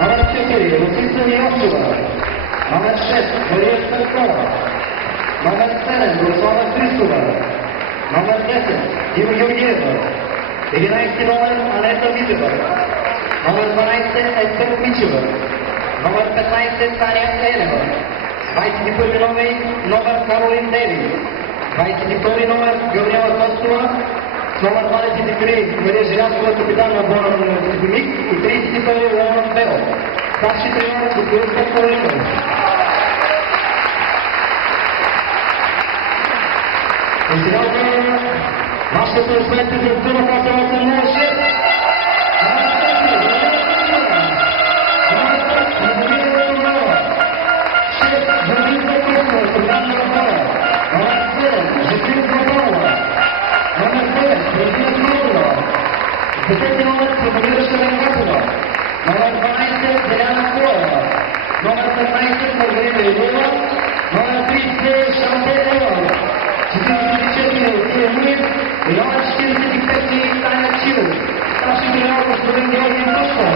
Номер 4 Русица Йовчева. Номер 6 Мария Църкова. Номер 7 Руслана Христова. Номер 10 Дива Георгиева. 11 номер Анета Митева. Номер 12 Естер Мичева. Номер 15 Таня Елева. 21 номер Каролин Деви. 22 номер Георгиева Костова. Номер 23 Мария Желязкова, капитан на отбора на Нефтохимик, и 31 Леонов Бел. Старши тренер господин Петко Линов. И сега отбора нашата експерта за Дуна 806. Десети номер Слободираща Ленгатова. Номер 12 Деляна Коева. Номер 15 Маргарита Илова. Номер 30 Шанте Ева. 44 Тия Луис и номер 45 Таня Чилов. Старши тренер господин Георги Тушков.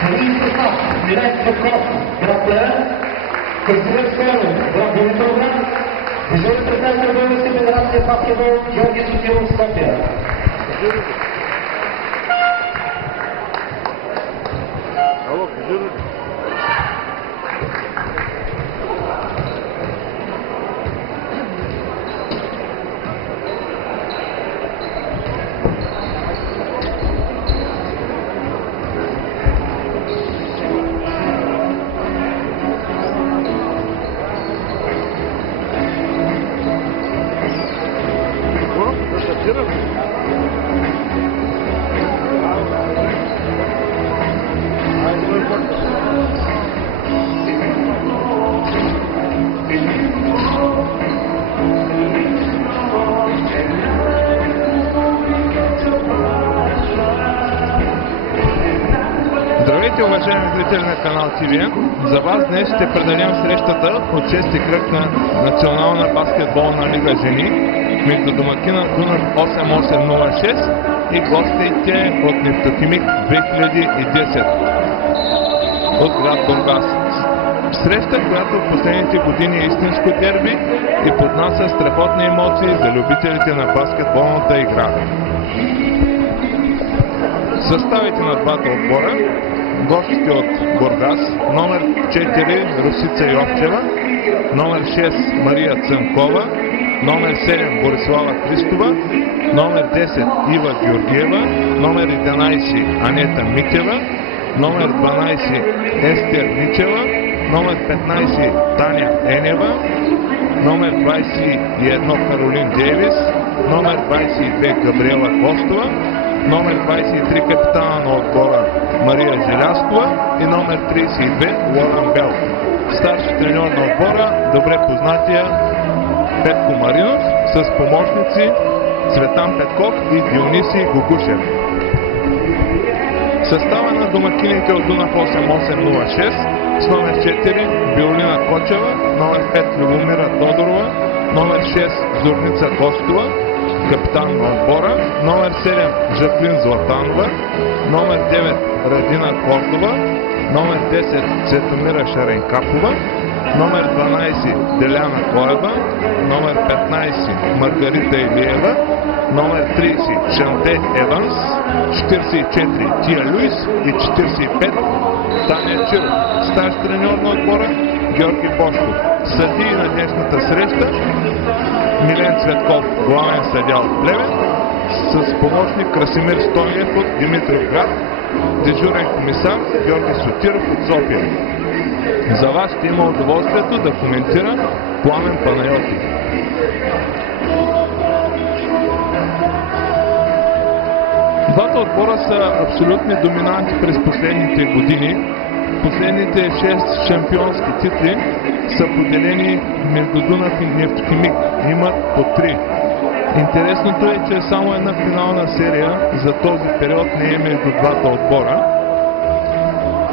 Първи състав Милен Цветков, град Плевен. Красивен Стоянов, град Димитровград. Дежурен представител на Българска федерация баскетбол Георги Сотиров, София. Здравейте, уважаеми зрители на канал ТВ! За вас днес ще предадем срещата от 6-ти кръг на Национална баскетболна лига жени между домакина Дунав 8806 и гостите от Нефтохимик 2010 от град Бургас. Среща, която в последните години е истинско дерби и поднася страхотни емоции за любителите на баскетболната игра. Съставите на двата отбора: гостите от Бургас, номер 4 Русица Йовчева, номер 6 Мария Цънкова, номер 7 Борислава Христова, номер 10 Ива Георгиева, номер 11 Анета Митева, номер 12 Естер Мичева, номер 15 Таня Енева, номер 21 Каролин Дейвис, номер 22 Габриела Костова, номер 23 капитана на отбора Мария Желязкова и номер 32 Лоран Бел. Старши треньор на отбора добре познатия Петко Маринов с помощници Цветан Петков и Диониси Гогушев. Състава на домакините от Дунав 8806 с номер 4 Биолина Кочева, номер 5 Любомира Тодорова, номер 6 Зорница Костова, капитан на отбора, номер 7 Жаклин Златанова, номер 9 Радина Кордова, номер 10 Цветомира Шаренкапова, номер 12 Деляна Коева, номер 15 Маргарита Илиева, номер 30 Шанте Еванс, 44 Тия Луис и 45 Таня Чилов. Старши треньор на отбора Георги Бошков. Съдии на днешната среща Милен Цветков, главен съдия от Плевен, с помощник Красимир Стониев от Димитровград, дежурен комисар Георги Сотиров от София. За вас ще има удоволствието да коментира Пламен Панайотов. Двата отбора са абсолютни доминанти през последните години. Последните 6 шампионски титли са поделени между Дунав и Нефтохимик. Имат по 3. Интересното е, че само една финална серия за този период не е между двата отбора.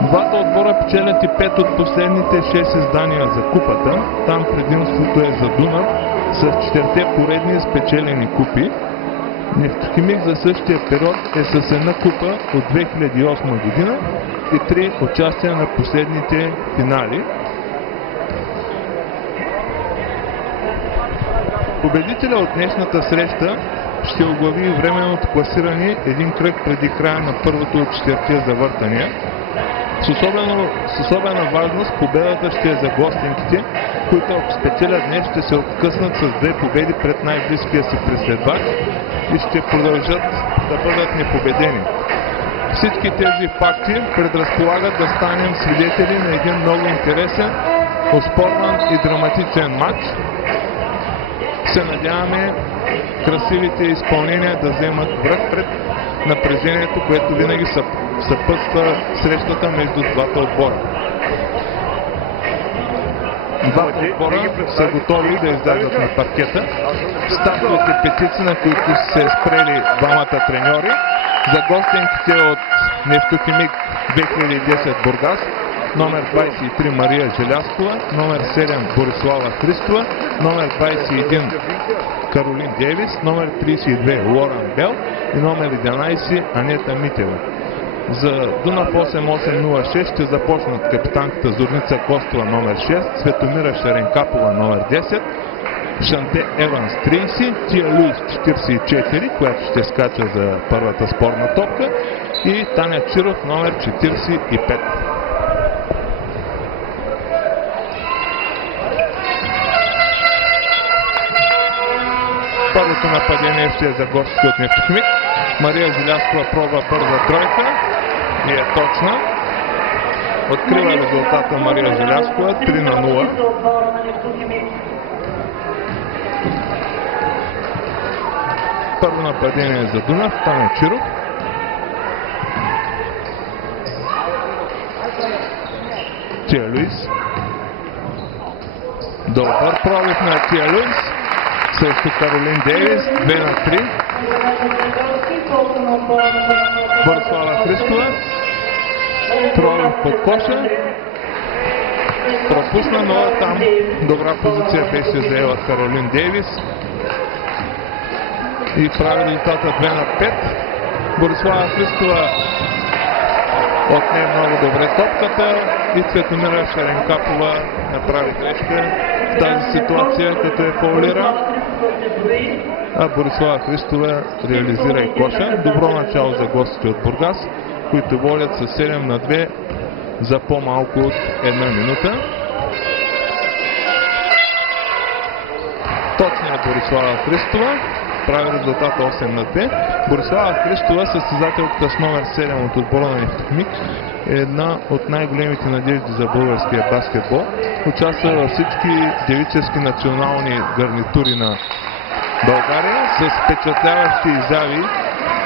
Двата отбора печелят и 5 от последните 6 издания за купата. Там предимството е за Дунав с 4 поредни спечелени купи. Нефтохимик за същия период е с една купа от 2008 година и 3 участия на последните финали. Победителя от днешната среща ще оглави временното класиране един кръг преди края на първото от 4 завъртания. С особена важност победата ще е за гостинките, които ако спечелят днес ще се откъснат с 2 победи пред най-близкия си преследвач и ще продължат да бъдат непобедени. Всички тези факти предразполагат да станем свидетели на един много интересен, оспорван и драматичен матч. Се надяваме красивите изпълнения да вземат връх пред напрежението, което винаги съпътства срещата между двата отбора. Двата отбора са готови да излязат на паркета. Старт от репетиции, на които се спрели двамата треньори. За гостинките от Нефтохимик 2010 Бургас, номер 23 Мария Желязкова, номер 7 Борислава Христова, номер 21 Каролин Дейвис, номер 32 Лоран Бел и номер 11 Анета Митева. За Дунав 8806 ще започнат капитанката Зорница Костова номер 6, Светомира Шаренкапова номер 10, Шанте Еванс 30, Тия Луис 44, която ще скача за първата спорна топка, и Таня Чиров номер 45. Първото нападение ще е за гостите от Нефтохимик. Мария Желязкова пробва първа тройка и е точна. Открива резултата Мария Желязкова 3-0. Първо нападение за Дунав, Таня Чиров. Тия Луис. Добър пробив на Тия Луис срещу Каролин Дейвис, 2-3. Борислава Христова. Пробив под коша. Пропусна, но там добра позиция беше заела Каролин Дейвис. И прави резултата 2-5. Борислава Христова отне много добре топката и Цветомира Шаренкапова направи грешка в тази ситуация, като е фаулира. А Борислава Христова реализира и коша. Добро начало за гостите от Бургас, които водят с 7-2 за по-малко от една минута. Точният Борислава Христова прави резултата 8-2. Борислава Христова, състезателката с номер 7 от отбора на Нефтохимик, е една от най-големите надежди за българския баскетбол. Участва във всички девически национални гарнитури на България с впечатляващи изяви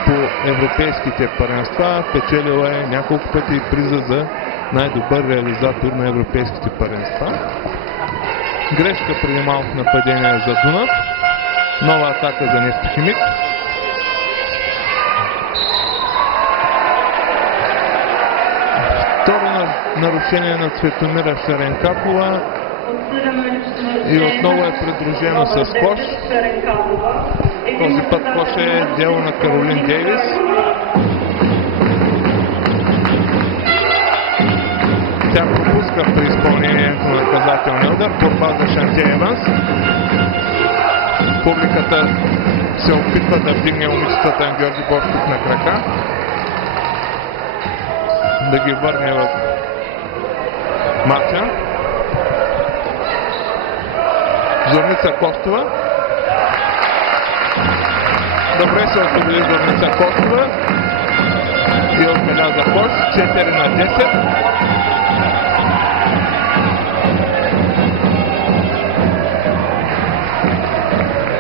по европейските първенства. Печелила е няколко пъти приза за най-добър реализатор на европейските първенства. Грешка преди малко нападение за Дунав. Нова атака за Нефтохимик. Второ нарушение на Цветомира Шаренкапова. И отново е придружено с кош. Този път кош е дело на Каролин Дейвис. Тя пропуска при изпълнението на наказателния удар. Борба за Шанте Еванс. Публиката се опитва да вдигне момичетата на Георги Борков на крака. Да ги върне в матча. Зорница Костова. Добре се освободи Зорница Костова и отбеляза кош. 4-10.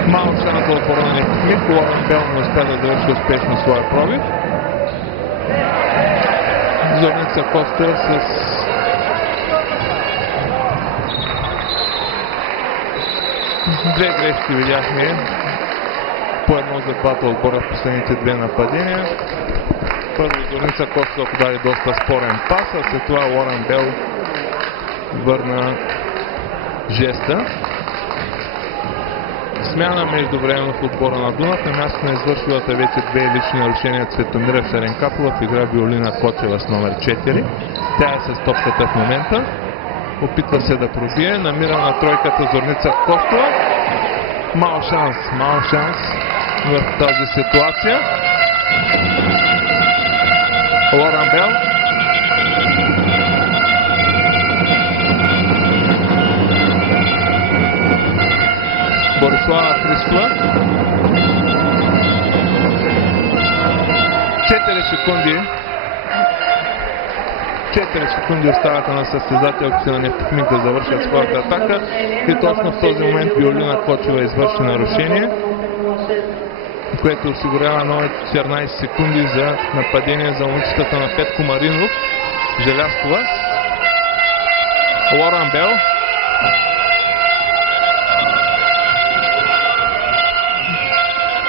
Малък шанс за отбора на Нефтохимик. Лоран Бел не успя да завърши успешно своя пробив. Зорница Костова с две грешки видяхме. По едно за двата отбора в последните две нападения. Първо Зорница Костова подаде доста спорен пас, а след това Лоран Бел върна жеста. Смяна междувременно в отбора на Дунав. На място на извършилата вече 2 лични нарушения Цветомира Шаренкапова в игра Виолина Кочева с номер 4. Тя е с топката в момента. Опитва се да пробие. Намира на тройката Зорница Костова. Мал шанс в тази ситуация. Лоран Бел. Борислава Христова. 4 секунди остават на състезателките на Нефтохимик да завършат своята атака и точно в този момент Виолина Кочева извърши нарушение, което осигурява нови 14 секунди за нападение за момичетата на Петко Маринов. Желязкова. Лоран Бел.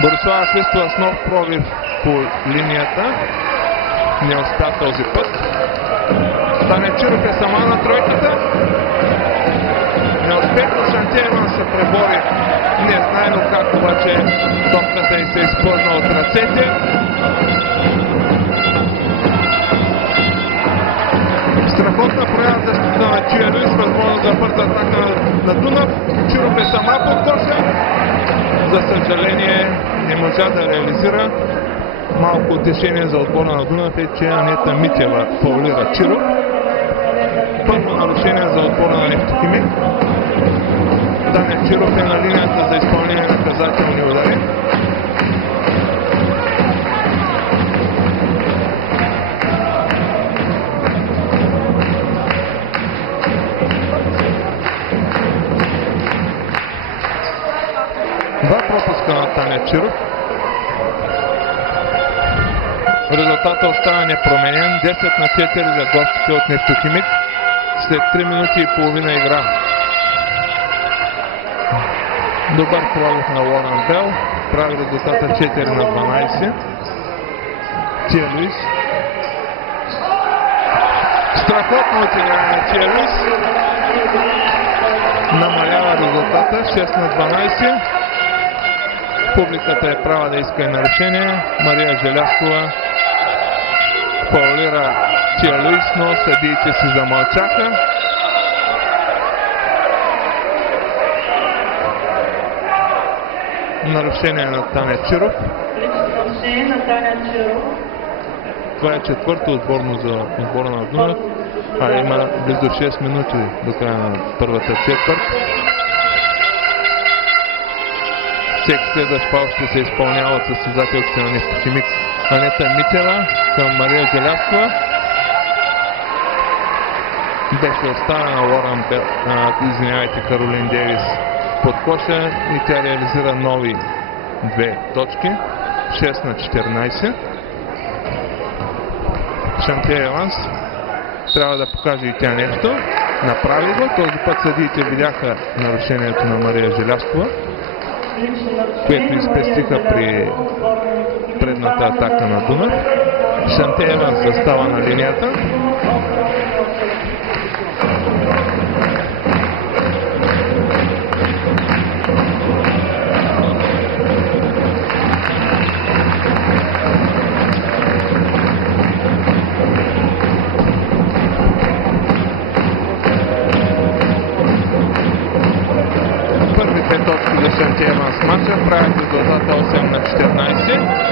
Борислава Христова с нов пробив по линията. Не успя този път. Танечиров е сама на тройката. Неуспешно Шантиева се пребори. Незнайно как, обаче топката й се изпълзна от ръцете. Страхотна проява защита на Чия Люис. Възможно за бърза атака на Дунав. Чиров е сама под коша. За съжаление не можа да реализира. Малко утешение за отбора на Дунав е, че Анета Митева фаулира Чиров. Първо нарушение за отбора на Нефтохимик. Таня Чиров е на линията за изпълнение на наказателни удари. Два пропуска на Таня Чиров. Резултатът остава непроменен. 10-4 за гостите от Нефтохимик след 3 минути и половина игра. Добър пробив на Лоран Бел. Прави резултата 4-12. Чия Люис. Страхотно отиграние на Чия Люис. Намалява резултата 6-12. Публиката е права да иска и нарушение. Мария Желязкова фаулира Чия Люис, но съдиите си замълчаха. Нарушение на Таня Чиров. Това е четвърто отборно за отбора на Дунав, а има близо 6 минути до края на първата четвърт. Всеки следващ пал ще се изпълнява от състезателките на Нефтохимик. Анета Митева към Мария Желязкова. Беше оставена Лоран Бел, Каролин Дейвис под коша и тя реализира нови 2 точки. 6-14. Шантия Еванс трябва да покаже и тя нещо. Направи го. Този път съдиите видяха нарушението на Мария Желязкова, което изпестиха при предната атака на Дунав. Шантия Еванс застава на линията. Първите точки за Шантия Еванс матча правят резултата 8-14.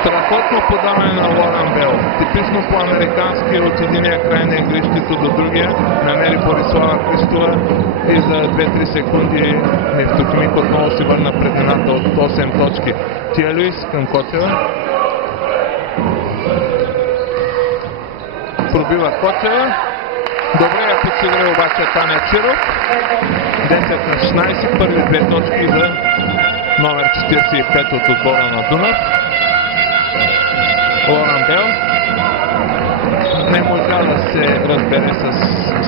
Страхотно подаване на Лоран Бел. Типично по-американски от единия край на игрището до другия. Намери Борислава Христова и за 2-3 секунди Нефтохимик отново си върна преднината от 8 точки. Чия Люис към Кочева. Пробива Кочева. Добре я подсигури обаче Таня Чиров. 10-16. Първи 2 точки за номер 45 от отбора на Дунав. Лоран Бел не можа да се разбере с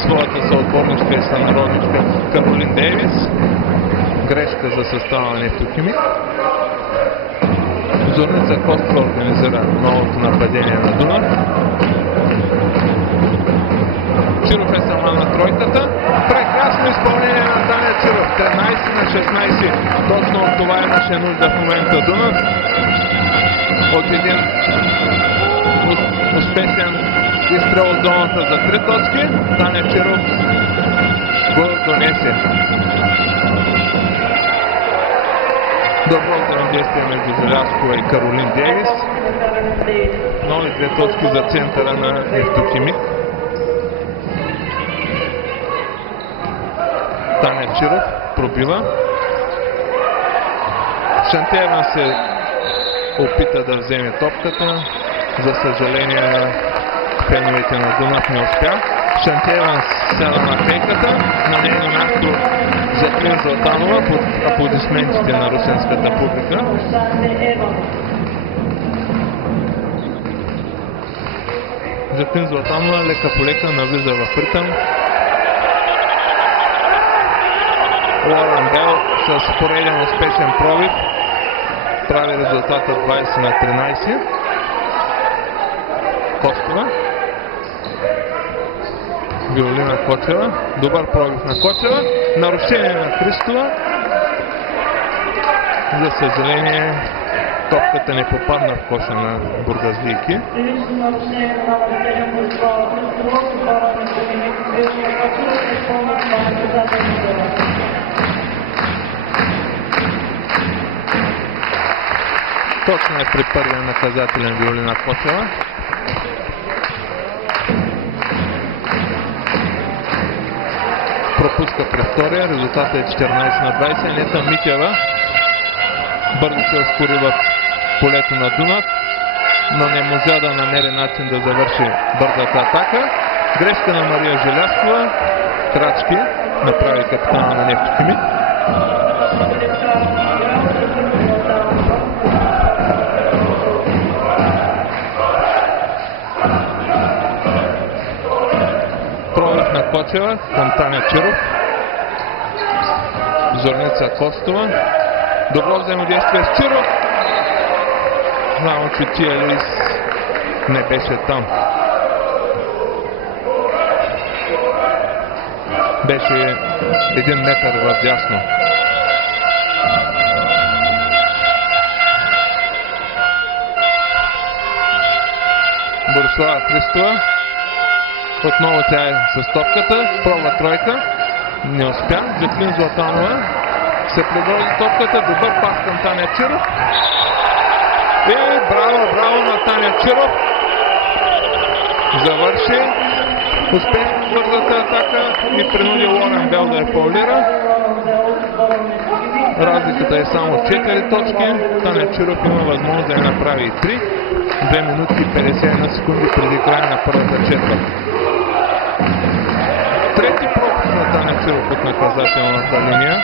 своята съотборничка и сънародничка Каролин Дейвис. Грешка за състава на Нефтохимик. Зорница Костова организира новото нападение на Дунав. Чиров е сама на тройката. Прекрасно изпълнение на Таня Чиров, 13-16. Точно от това имаше нужда в момента Дунав. От един успешен изстрел от зоната за 3 точки. Таня Чиров го донесе. Добро взаимодействие между Желязкова и Каролин Дейвис. Нови 2 точки за центъра на Нефтохимик. Таня Чиров пробива. Шантеева се опита да вземе топката. За съжаление феновете на Дунав не успя. Шантеева сяда на пейката. На нейно място Жаклин Златанова под аплодисментите на русенската публика. Жаклин Златанова лека по лека навлиза в ритъм. Лорен Бел с пореден успешен пробив прави резултата 20-13. Костова. Виолина Кочева. Добър пробив на Кочева. Нарушение на Христова. За съжаление топката не попадна в коша на бургазлийки. Точно е при първия наказателен Виолина Кочева. Пропуска при втория, резултатът е 14-20. Нета Митева бързо се ускори в полето на Дунав, но не можа да намери начин да завърши бързата атака. Грешка на Мария Желязкова. Крачки направи капитана на Нефтохимик. Пробив на Кочева към Таня Чиров. Зорница Костова. Добро взаимодействие с Чиров. Само че Тия Луис не беше там. Беше 1 метър в дясно. Борислава Христова. Отново тя е с топката. Пробва тройка. Не успя. Жаклин Златанова се предложи топката. Добър пас към Таня Чиров. И браво на Таня Чиров. Завърши успешно бързата атака и принуди Лорен Бел да я фаулира. Разликата е само 4 точки. Таня Чиров има възможност да я направи 3. 2 минути и 51 секунди преди края на първата четвърт. Трети пропуск на Таня Чиров от наказателната линия.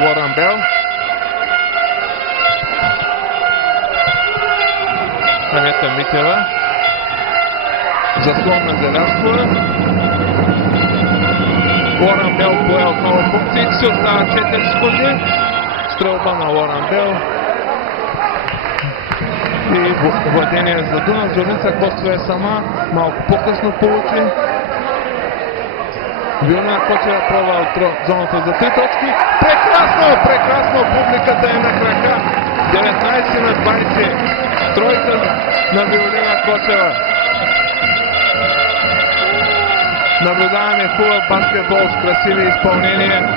Лорен Бел. Анета Митева. Заслон на Желязкова. Лорен Бел пое отново функциите си. Остава 4 секунди. Стрелба на Лорен Бел. И владение за Дунав. Зорница Костова е сама. Малко по-късно получи. Виолина Кочева пробва от зоната за 3 точки. Прекрасно! Публиката е на крака. 19-20. Тройка на Виолина Кочева. Наблюдаваме хубав баскетбол с красиви изпълнения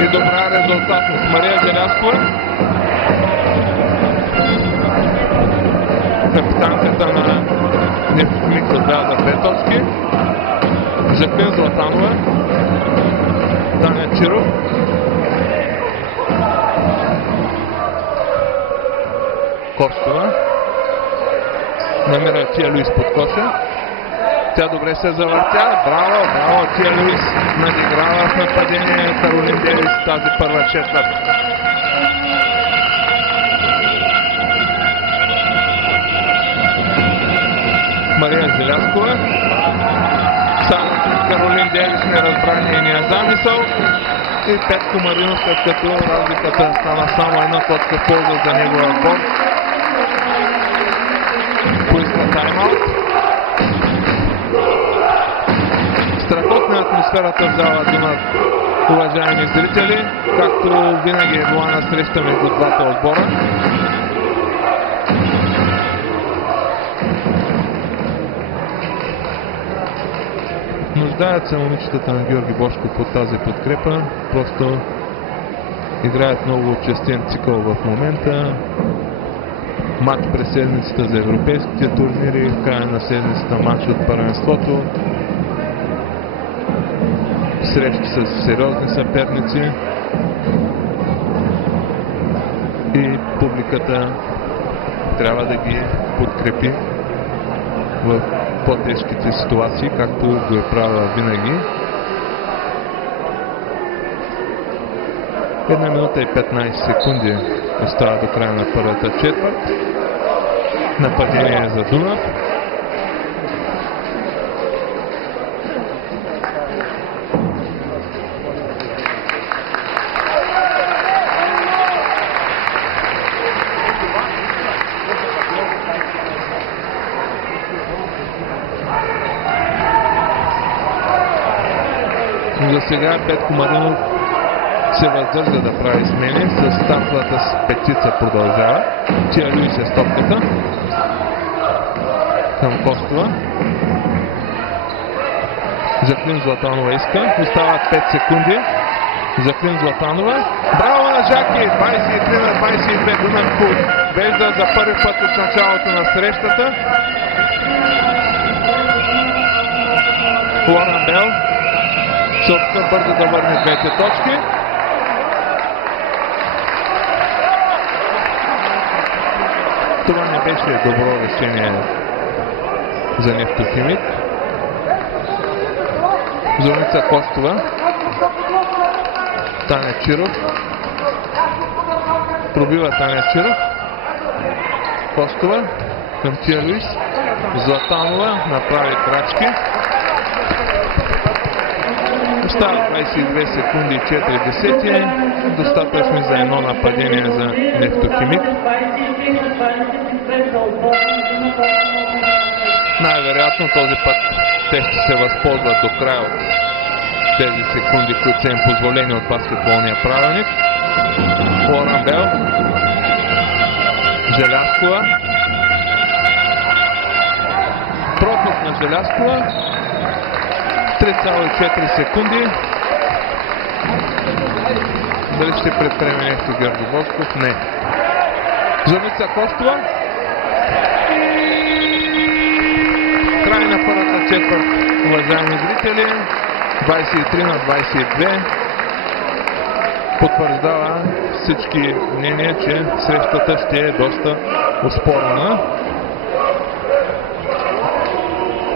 и добра резултатност. Мария Желязкова, капитанката на Нефтохимик, отбеляза 2 точки. Жаклин Златанова, Таня Чиров, Костова намира Тия Луис под коша. Тя добре се завъртя. Браво! Тия Луис надиграва в нападение Каролин Дейвис тази първа четвърт. Мария Желязкова. Само Каролин Дейвис не разбра нейния замисъл. И Петко Маринов, след като разликата стана само 1 точка в полза за неговия отбор, поиска тайм-аут. атмосферата в зала Дунав, уважаеми зрители, както винаги е била на среща между двата отбора. Нуждаят се момичетата на Георги Бошков от тази подкрепа, просто играят много честен цикъл в момента. Матч през седмицата за европейските турнири, в края на седмицата матч от първенството. Срещи с сериозни съперници и публиката трябва да ги подкрепи в по-тежките ситуации, както го е правила винаги. 1 минута и 15 секунди остава до края на първата четвърт. Нападение за Дунав. За сега Петко Маринов се въздържа да прави смени. С стартовата петица продължава. Тия Люис е стопката към Костова. Жаклин Златанова иска. Остават 5 секунди. Жаклин Златанова. Браво на Жаки! 23 на 22. Дунав побежда за първи път от началото на срещата. Лоран Бел се опита бързо да върне двете точки. Това не беше добро решение за Нефтохимик. Зорница Костова. Таня Чиров. Пробива Таня Чиров. Костова към Тия Люис. Златанова направи крачки. Остава 22 секунди и 4 десети. Достатъчно за едно нападение за Нефтохимик. Най-вероятно този път те ще се възползват до края от тези секунди, които са им позволени от баскетболния правилник. Лоран Бел. Желязкова. Пропуск на Желязкова. 3,4 секунди. Дали ще предприеме нещо Георги Бошков? Не. Зорница Костова. Край на първата четвърт, уважаеми зрители. 23 на 22. Потвърждава всички мнения, че срещата ще е доста оспорвана.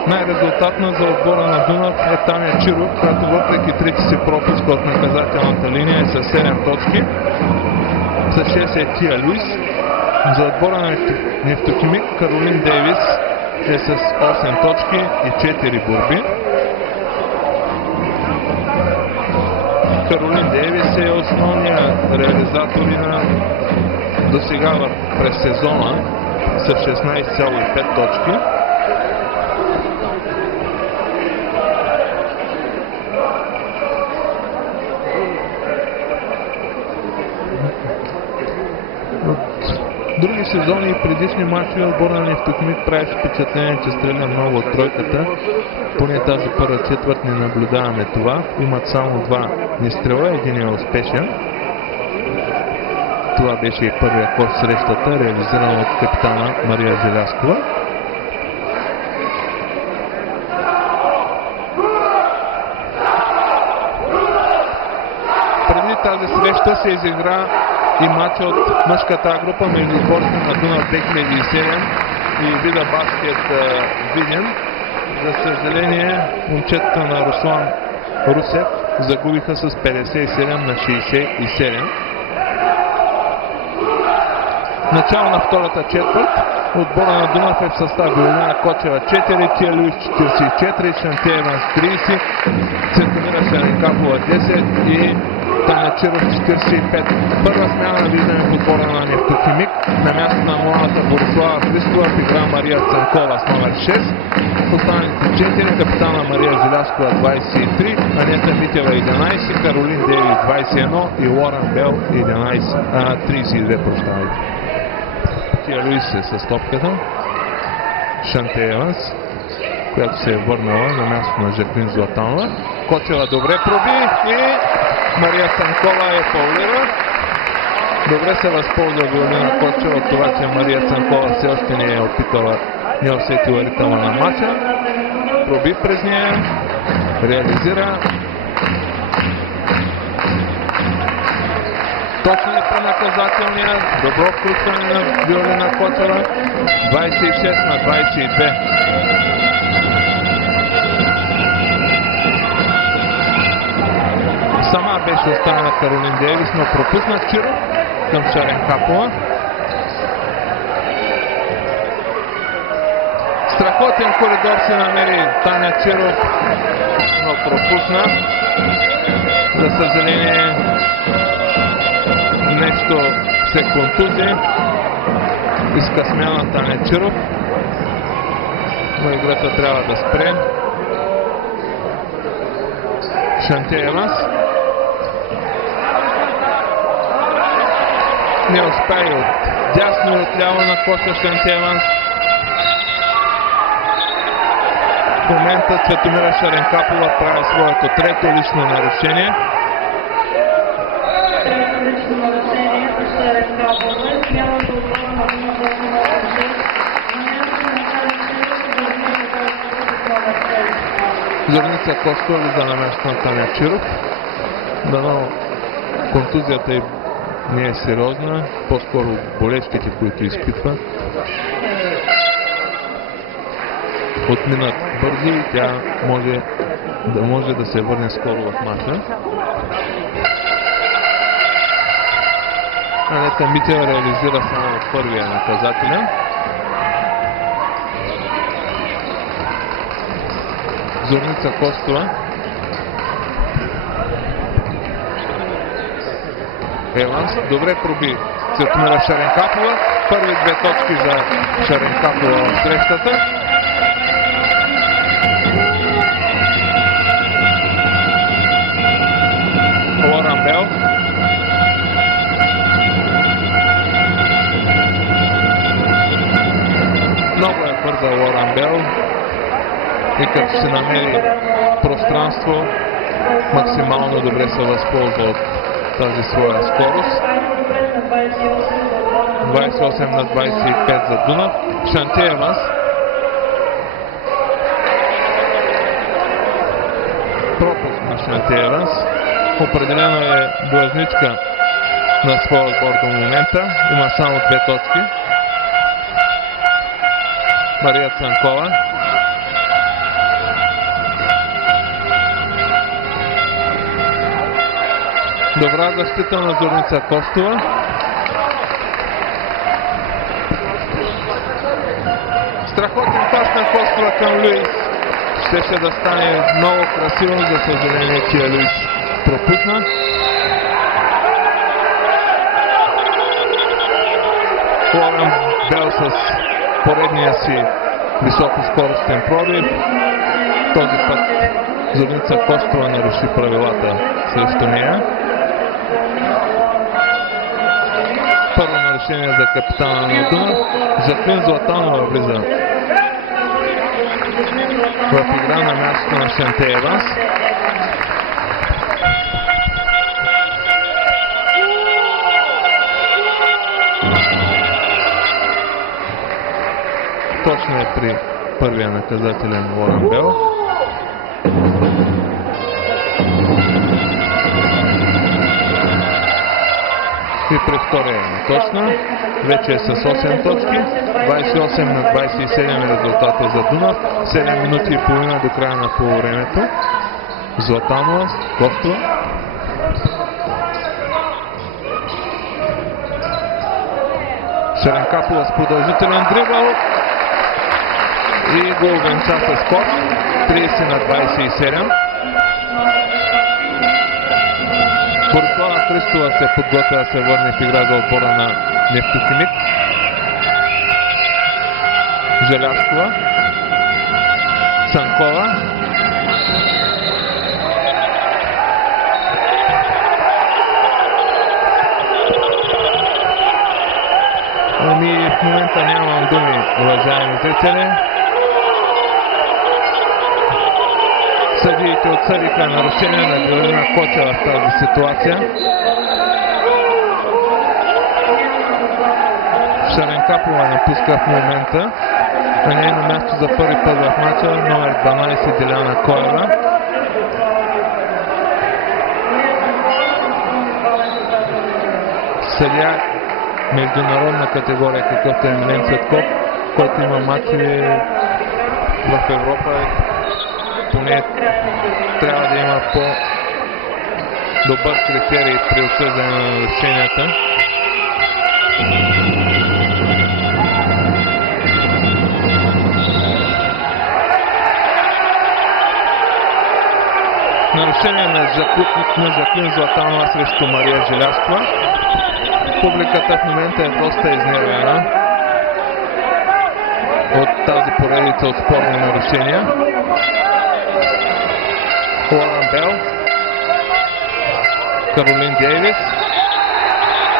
Най-резултатна за отбора на Дунав е Таня Чиров, която въпреки трите си пропуска от наказателната линия е с 7 точки. За 6 е Тия Люис. За отбора на Нефтохимик Каролин Дейвис е с 8 точки и 4 борби. Каролин Дейвис е основният реализатор на досега през сезона с 16,5 точки. Други сезони и предишни матчи отбора на Нефтохимик прави впечатление, че стреля много от тройката. Поне тази първа четвърт не наблюдаваме това. Имат само 2 нестрела, един е успешен. Това беше и първия ход в срещата, реализиран от капитана Мария Желязкова. Преди тази среща се изигра и матча от мъжката група между отборите на Дунав 2007 и Вида Баскет Видин. За съжаление, момчетата на Руслан Русев загубиха с 57 на 67. Начало на втората четвърт. Отбора на Дунав е в състав Вилина Кочева 4, Тия Люис 44, Шантеева с 30, Цветомира Шаренкапова 10 и Таня Чиров 45. Първа смяна на влизане в отбора на Нефтохимик. На място на младата Борислава Христова в игра Мария Цанкова с номер 6. Останалите 4: капитана Мария Желяскова 23, Анета Митева 11, Каролин Дейвис 21 и Лоран Бел 32. Тия Луис е с топката. Шанте Еванс, която се е върнала на място на Жаклин Златанова. Кочева добре проби и Мария Цанкова е фаулира. Добре се възползва Виолина Кочева от това, че Мария Цанкова все още не е опитала, не усетила ритъма на матча. Проби през нея, реализира. Точно и по наказателния, добро включване на Виолина Кочева. 26 на 22. Сама беше останала Каролин Дейвис, но пропусна Чиров към Шаренкапова. Страхотен коридор се намери Таня Чиров, но пропусна. За съжаление, нещо се контузи. Иска смяна Таня Чиров, но играта трябва да спре. Шанте Еванс не успя и от дясно и от ляво на коша Шанте Еванс. В момента Цветомира Шаренкапова прави своето трето лично нарушение. Зорница Костова влиза на място на Таня Чиров. Дано контузията й не е сериозна, по-скоро болещите, които изпитва, отминат бързо и тя може да се върне скоро в мача. Анета Митева реализира само от първия наказателен. Зорница Костова. Еванс добре проби Цветомира Шаренкапова. Първи 2 точки за Шаренкапова в срещата. Лоран Бел. Много е бърза Лоран Бел и като се намери пространство, максимално добре се възползва от тази своя скорост. 28 на 25 за Дунав. Шанте Еванс. Пропуск на Шанте Еванс. Определено е длъжничка на своя отбор до момента. Има само 2 точки. Мария Цанкова. Добра защита на Зорница Костова. Страхотен пас на Костова към Луис. Щеше да стане много красиво, за съжаление, че Луис пропусна. Лоран Бел с поредния си високоскоростен пробив. Този път Зорница Костова наруши правилата срещу нея. Първо нарушение за капитана на Дунав. Жаклин Златанова влиза в игра на мястото на Шанте Еванс. Точно е при първия наказателен Лоран Бел. И при втория точно. Вече е с 8 точки. 28 на 27 е резултата за Дунав. 7 минути и половина до края на полувремето. Златанова, Костова. Шаренкапова с продължителен дрибъл. И го увенча с скок. 30 на 27. Борислава Христова се подготвя да се върне в игра за отбора на Нефтохимик. Желяскова. Цанкова. Ами в момента нямам думи, уважаеми зрители. Съдиите отсъдиха нарушение на Галина Кочева в тази ситуация. Шаренкапова напуска в момента. На нейно място за първи път в мача номер 12 Диляна Коева. Съдия международна категория, какъвто е Милен Цветков, който има мачи в Европа, поне трябва да има по-добър критерий при отсъждане на нарушенията. Нарушение на Жаклин Златанова срещу Мария Желяскова. Публиката в момента е доста изнервена от тази поредица от спорни нарушения. Лоран Бел, Каролин Дейвис.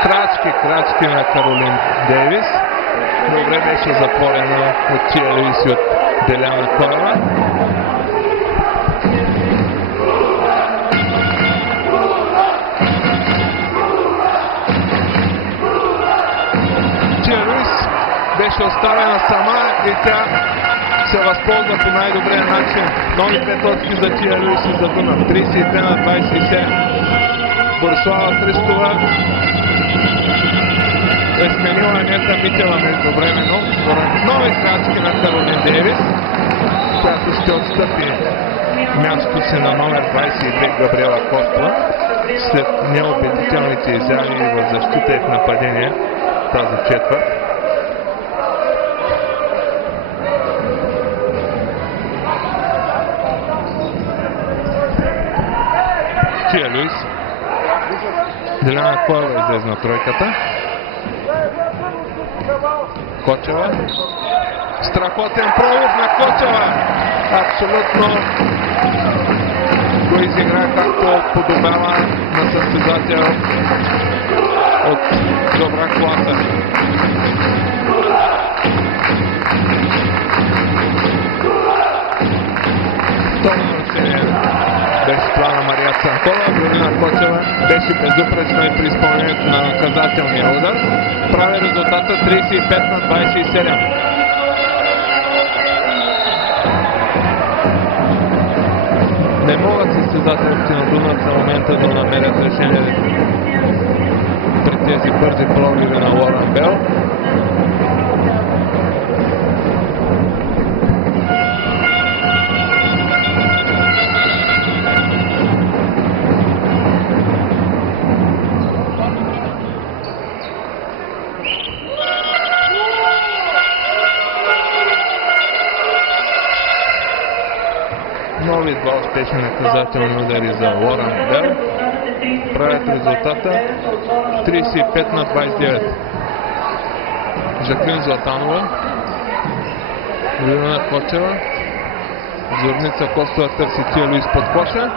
Крачки на Каролин Дейвис. Добре беше затворена от Тия Луис и от Деляна Коева. Беше оставена сама и тя се възползва по най-добрия начин. Нови 2 точки за Тия Луис и за Дунав. 32 на 27. Борислава Христова е сменила Анета Митева междувременно. Нови крачки на Каролин Дейвис, която ще отстъпи мястото си на номер 22 Габриела Костова след неубедителните изяви в защита и в нападение тази четвърт. Тия Луис. Деляна Коева излезе на тройката. Кочева. Страхотен пробив на Кочева. Абсолютно го изигра както подобава на състезател от добра класа. Второ нарушение беше това на Мария Цанкова. Галина Кочева беше безупречна и при изпълнението на наказателния удар. Прави резултата 35 на 27. Не могат състезателите на Дунав за момента да намерят решение при тези бързи пробиви на Лоран Бел. Нови два успешни наказателни удари за Лоран Бел. Правят резултата 35 на 29. Жаклин Златанова. Галина Кочева. Зорница Костова търси Тия Луис под коша.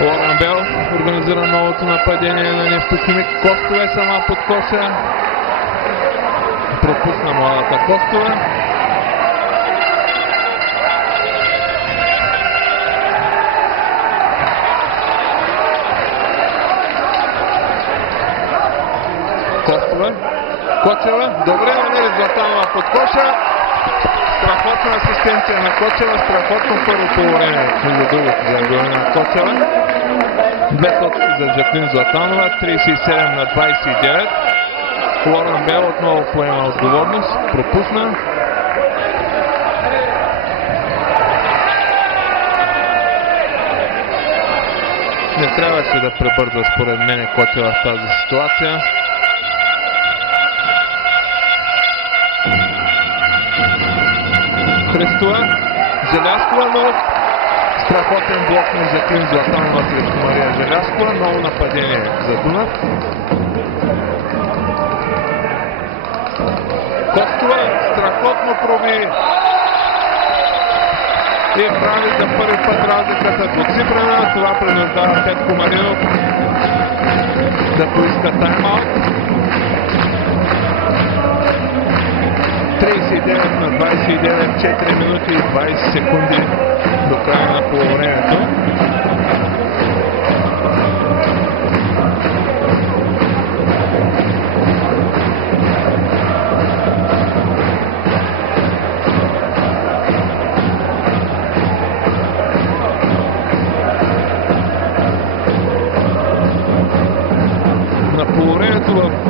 Лоран Бел организира новото нападение на Нефтохимик. Костова е сама под коша. Пропусна младата Костова. Кочева. Добре намери Златанова под коша. Страхотна асистенция на Кочева. Страхотно първото време между другото за Галина Кочева. 2 точки за Жаклин Златанова. 37 на 29. Лоран Бел отново поема отговорност. Пропусна. Не трябваше да пребърза според мен Кочева в тази ситуация. Христова. Желязкова, но страхотен блок на Жаклин Златанова срещу Мария Желязкова. Ново нападение за Дунав. Костова страхотно проби и прави за първи път разликата двуцифрена. Това принуждава Петко Маринов да поиска тайм-аут. 39 на 29, 4 минути и 20 секунди до края на полувремето.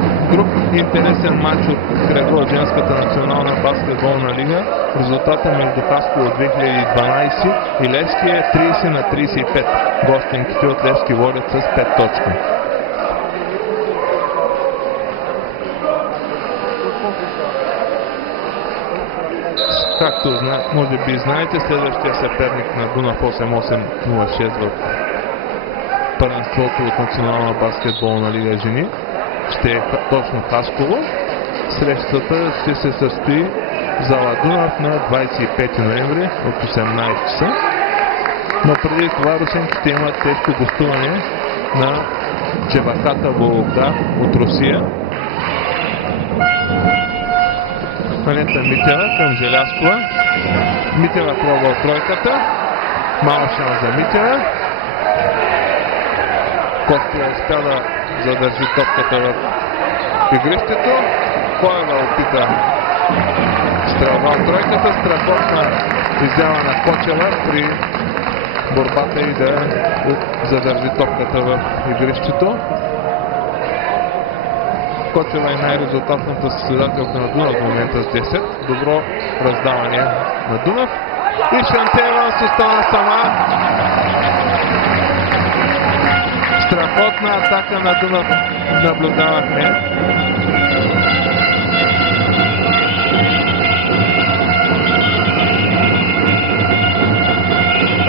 В друг интересен матч от кръга от женската национална баскетболна лига, резултата между Хасково 2012 и Левски е 30 на 35. Гостинките от Левски водят с 5 точки. Както може би знаете, следващия съперник на Дунав 8806 в първенството от национална баскетболна лига жени ще е точно Хасково. Срещата ще се състои в зала Дунав на 25 ноември от 18 часа. Но преди това русенците имат тежко гостуване на Чебаката Вологда от Русия. Анета Митева към Желязкова. Митева пробва тройката. Малък шанс за Митева. Костова успя да задържи топката в игрището. Коева опита стрелба от тройката. Страхотна изява на Кочева при борбата и да задържи топката в игрището. Кочева е най-резултатната състезателка на Дунав в момента с 10. Добро раздаване на Дунав. И Шантеева се остана сама. Страхотна атака на Дунав наблюдавахме.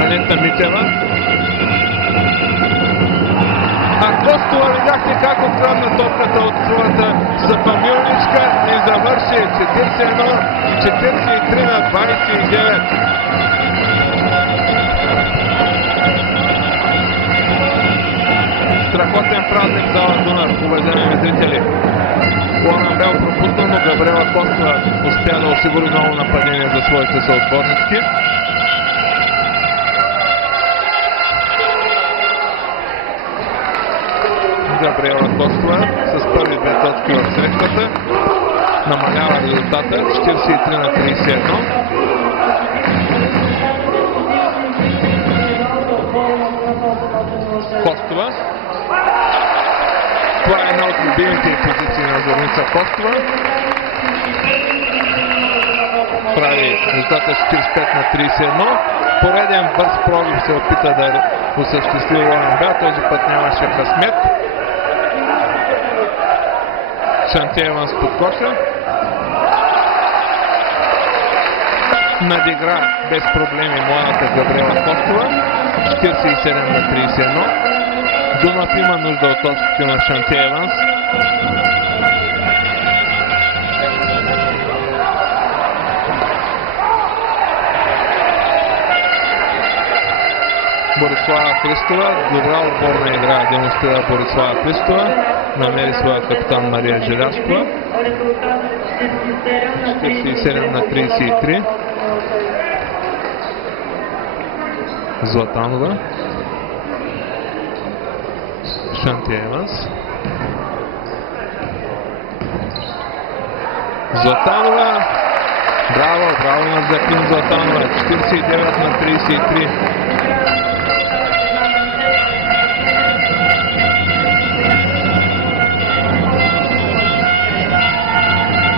Анета Митева. А Костова видяхте как открадна топката от своята съпамилничка и завърши 41-43 на 29. Страхотен празник за Дунав, уважаеми зрители. Лоран Бел пропуснал, но Габриела Костова успя да осигури ново нападение за своите съотборнички. Габриела Костова с първи 2 точки в срещата намалява резултата 43 на 31. Костова. Това е една от любимите позиции на Зорница Костова. Прави резултата 45 на 31. Пореден бърз пробив се опита да осъществи Лоран Бел. Този път нямаше късмет. Шантеева с подкоша. Надигра без проблеми младата Габриела Костова. 47 на 31. Дунав има нужда от точките на Шантееванс. Борислава Христова. Добра отборна игра демонстрира Борислава Христова. Намери своя капитан Мария Желязкова. 47 на 33. Златанова. Шантееванс. Златанова. Браво на Жаклин Златанова. 49 на 33.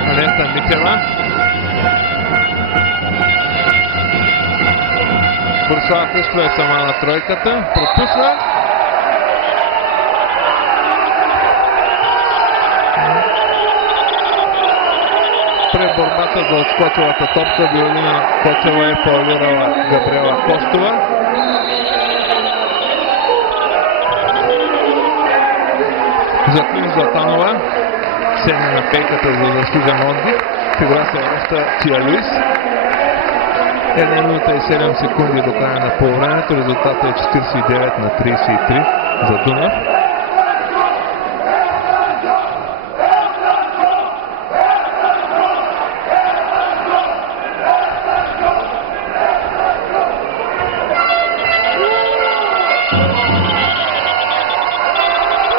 Анета Митева. Борислава Христова е сама на тройката. Пропусна. борбата за отскочилата топка. Виолина Кочева е фаулирала Габриела Костова. Жаклин Златанова седне на пейката за заслужен отдих. В игра се връща Тия Люис. 1 минута и 7 секунди до края на полувремето. Резултатът е 49-33 за Дунав.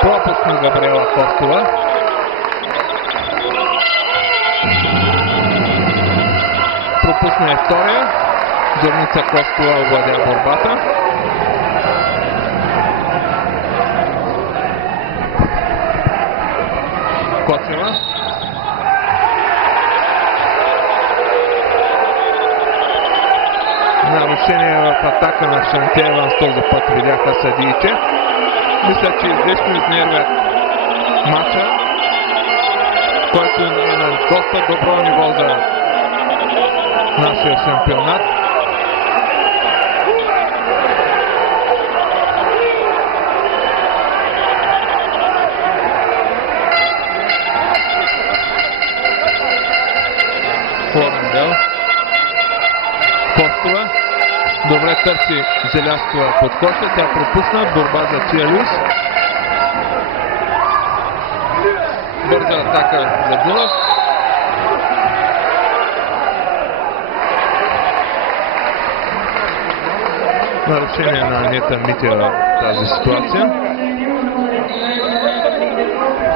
Пропуск на Габриела Костова. Пропусна е втория. Зорница Костова овладя борбата. Кочева. Нарушение в атака на Шантиева, с този път видяха съдиите. Мисля, че излишно изнервят матча, който е на доста добро ниво за нашия шампионат. Флорендел. Костова. Добре търси Желязкова под коша. Тя пропусна. Борба за Тия Люис. Бърза атака за Дунав. Нарушение на Анета Митева в тази ситуация.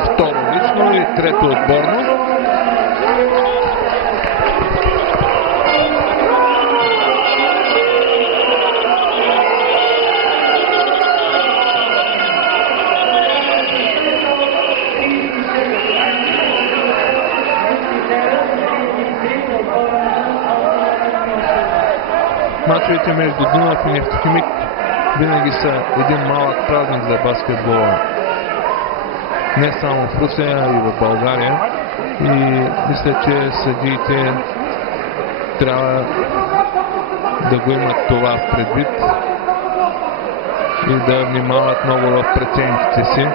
Второ лично и трето отборно. Мачовете между Дунав и Нефтохимик винаги са един малък празник за баскетбола. Не само в Русия, а и в България. И мисля, че съдиите трябва да го имат това в предвид и да внимават много в преценките си,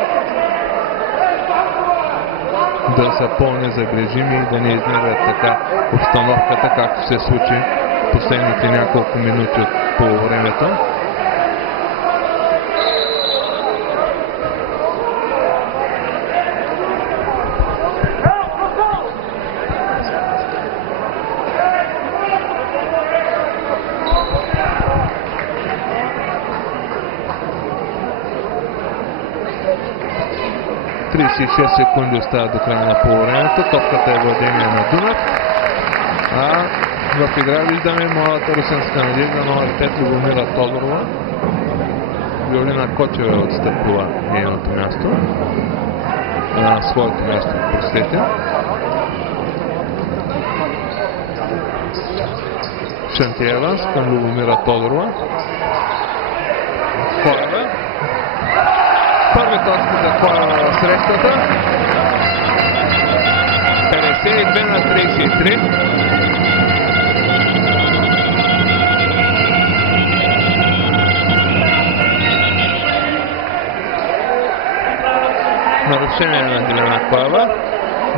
да са по-незагрежими и да не изнервят така обстановката, както се случи последните няколко минути от полувремето. Секунди остават до края на полувремето. Топката е владение на Дунав. А в игра виждаме младата русенска надежда номер 5 Любомира Тодорова. Виолина Кочева отстъпила нейното място. Своето място, простете. Шантиева към Любомира Тодорова. Коева. Първи точка за Коева в срещата. 52-33. Нарушение на Диляна Коева.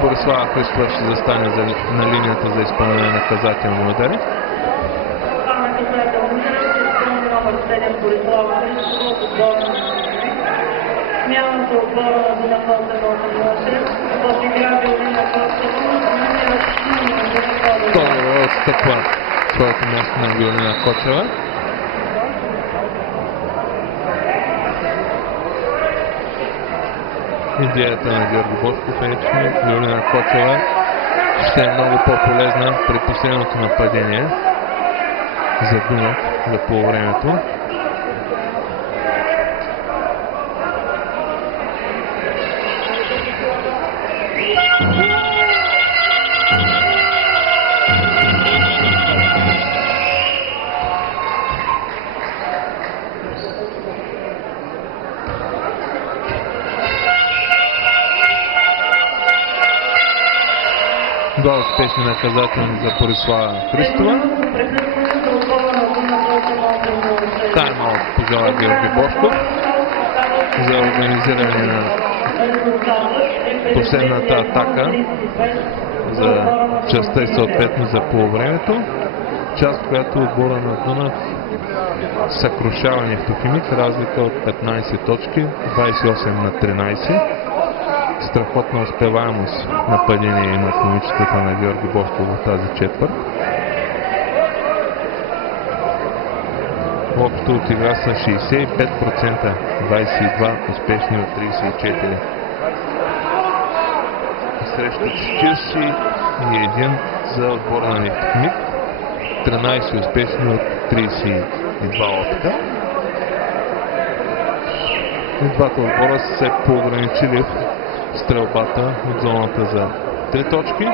Борислава Христова ще застане на линията за изпълнение на наказателни удари. Смяна за отбора на Дунав 8-8-6. В игра Виолина Костова. Тодорова отстъпва своето място на Виолина Кочева. Идеята на Георги Бошков е, че Виолина Кочева ще е много по-полезна при последното нападение за Дунав за полувремето. Два успешни наказателни за Борислава Христова. Тайм-аут пожела Георги Бошков за организиране на последната атака за частта и съответно за полувремето. Част, в която отбора на Дунав съкрушава Нефтохимик, разлика от 15 точки, 28 на 13. Страхотна успеваемост на падение имат момичетата на Георги Бошков в тази четвърт. Общо от игра са 65%, 22 успешни от 34. Срещу 41 за отбора на Нефтохимик, 13 успешни от 32 опита. И двата отбора са се поограничили в стрелбата от зоната за 3 точки.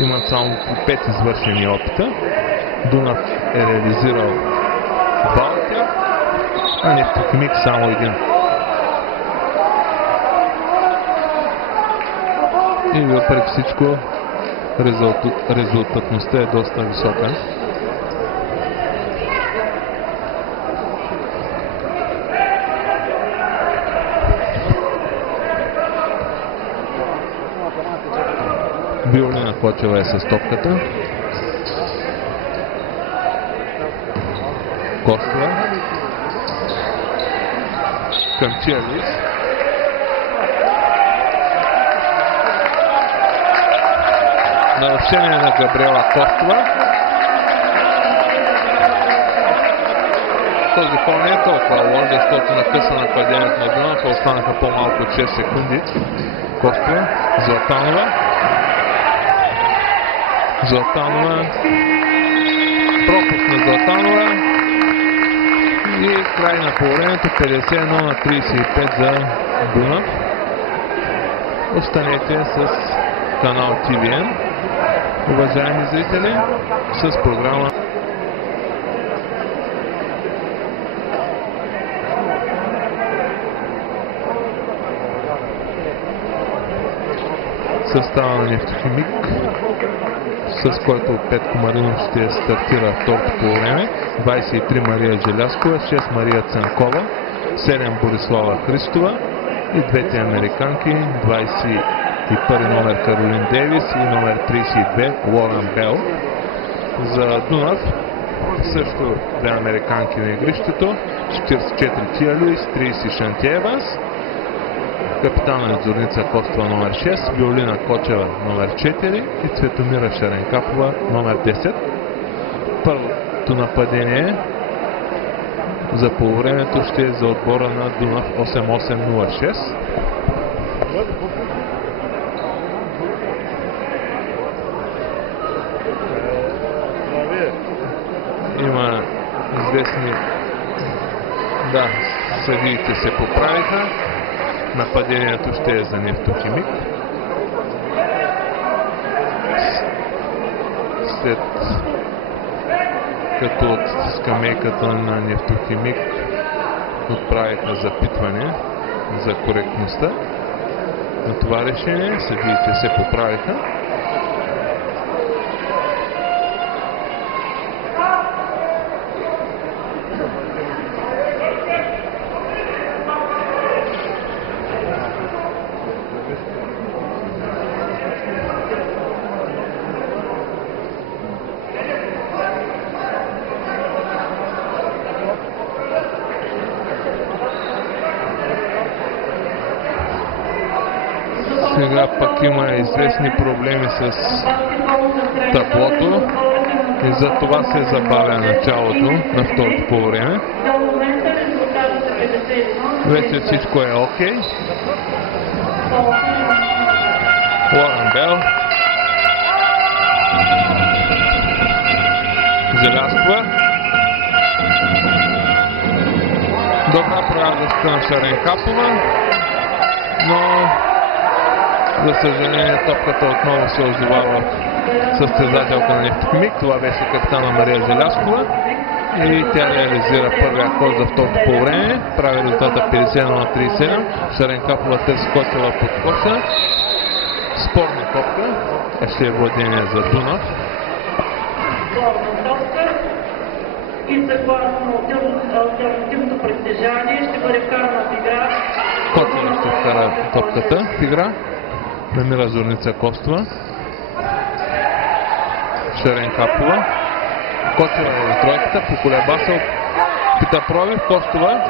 Имат само 5 извършени опита. Дунав е реализирал 2 от тях, а Нефтохимик само 1. И въпреки всичко резултатността е доста висока. Биолина Кочева е с топката. Костова към Чиалис. Нарушение на Габриела Костова. Този хол не е толкова лош, защото накъса нападението на Дунав, останаха по-малко от 6 секунди. Костова, Златанова. Златанова. Пропуск на Златанова. И край на полувремето, 51 на 35 за Дунав. Останете с канал TVN, уважаеми зрители, с програма състава на Нефтохимик, с който Петко Маринов ще стартира второто полувреме. 23 Мария Желяскова, 6 Мария Цанкова, 7 Борислава Христова и двете американки, 21 номер Каролин Дейвис и номер 32 Лоран Бел. За Дунав също две американки на игрището, 44 Тия Люис, 30 Шантия Еванс, капитана Зорница Костова номер 6, Биолина Кочева номер 4 и Цветомира Шаренкапова номер 10. Първото нападение за полувремето ще е за отбора на Дунав 8806. Има известни... Да, съдиите се поправиха. Нападението ще е за Нефтохимик. След като от скамейката на Нефтохимик отправиха запитване за коректността на това решение, съдиите се поправиха. Сега пък има известни проблеми с таблото и за това се забавя началото на второто полувреме. Вече всичко е окей. Лоран Бел. Желяскова. Добра проява на Шаренкапова, но за съжаление топката отново се озовава състезателка на Нефтохимик. Това беше капитана Мария Желяскова и тя реализира първия ход за второто полувреме. Прави резултата 51 на 37. Шаренкапова търси Кочева под коша Спорна топка. Ще е владение за Дунав. Спорна топка. И съгласно алтернативното притежание ще бъде вкарана в игра. Котева ще вкара топката в игра. Намира Зорница Костова. Шаренкапова. Котева е в тройката. Поколеба се. Пита пробив. Костова.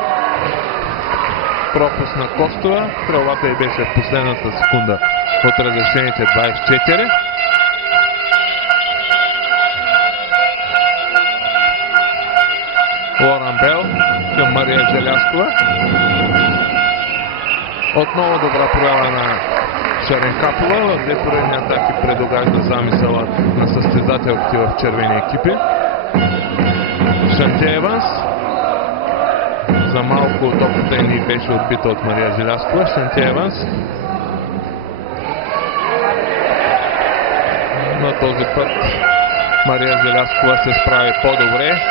Пропуск на Костова. Стрелбата й беше в последната секунда от разрешените 24. Лоран Бел към Мария Желяскова. Отново добра проява на Шаренкапова. В две поредни атаки предугажда замисъла на състезателите в червени екипи. Шантия Еванс. За малко топката и ни беше отбита от Мария Желяскова. Шантия Еванс. На този път Мария Желяскова се справи по-добре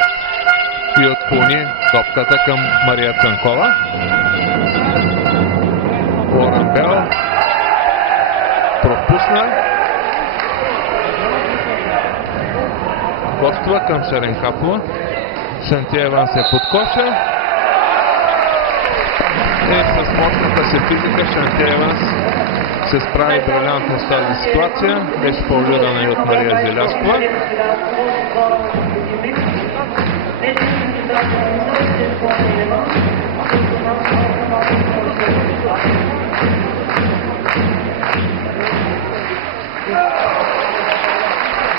и отклони топката към Мария Цанкова. Лоран Бел пропусна. Костова към Шаренкапова. Шантия Еванс е под коша. И с мощната си физика Шантия Еванс се справи брилянтно с тази ситуация. Беше фаулирана и от Мария Желяскова.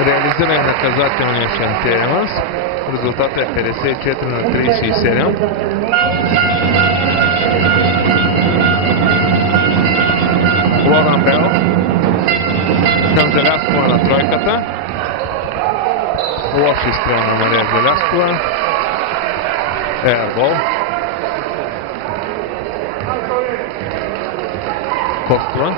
Реализира и наказателния Шантия Еванс. Резултатът е 54 на 37. Лоран Бел към Желяскова на тройката. Лош изстрел на Мария Желяскова. Еърбол. Костова.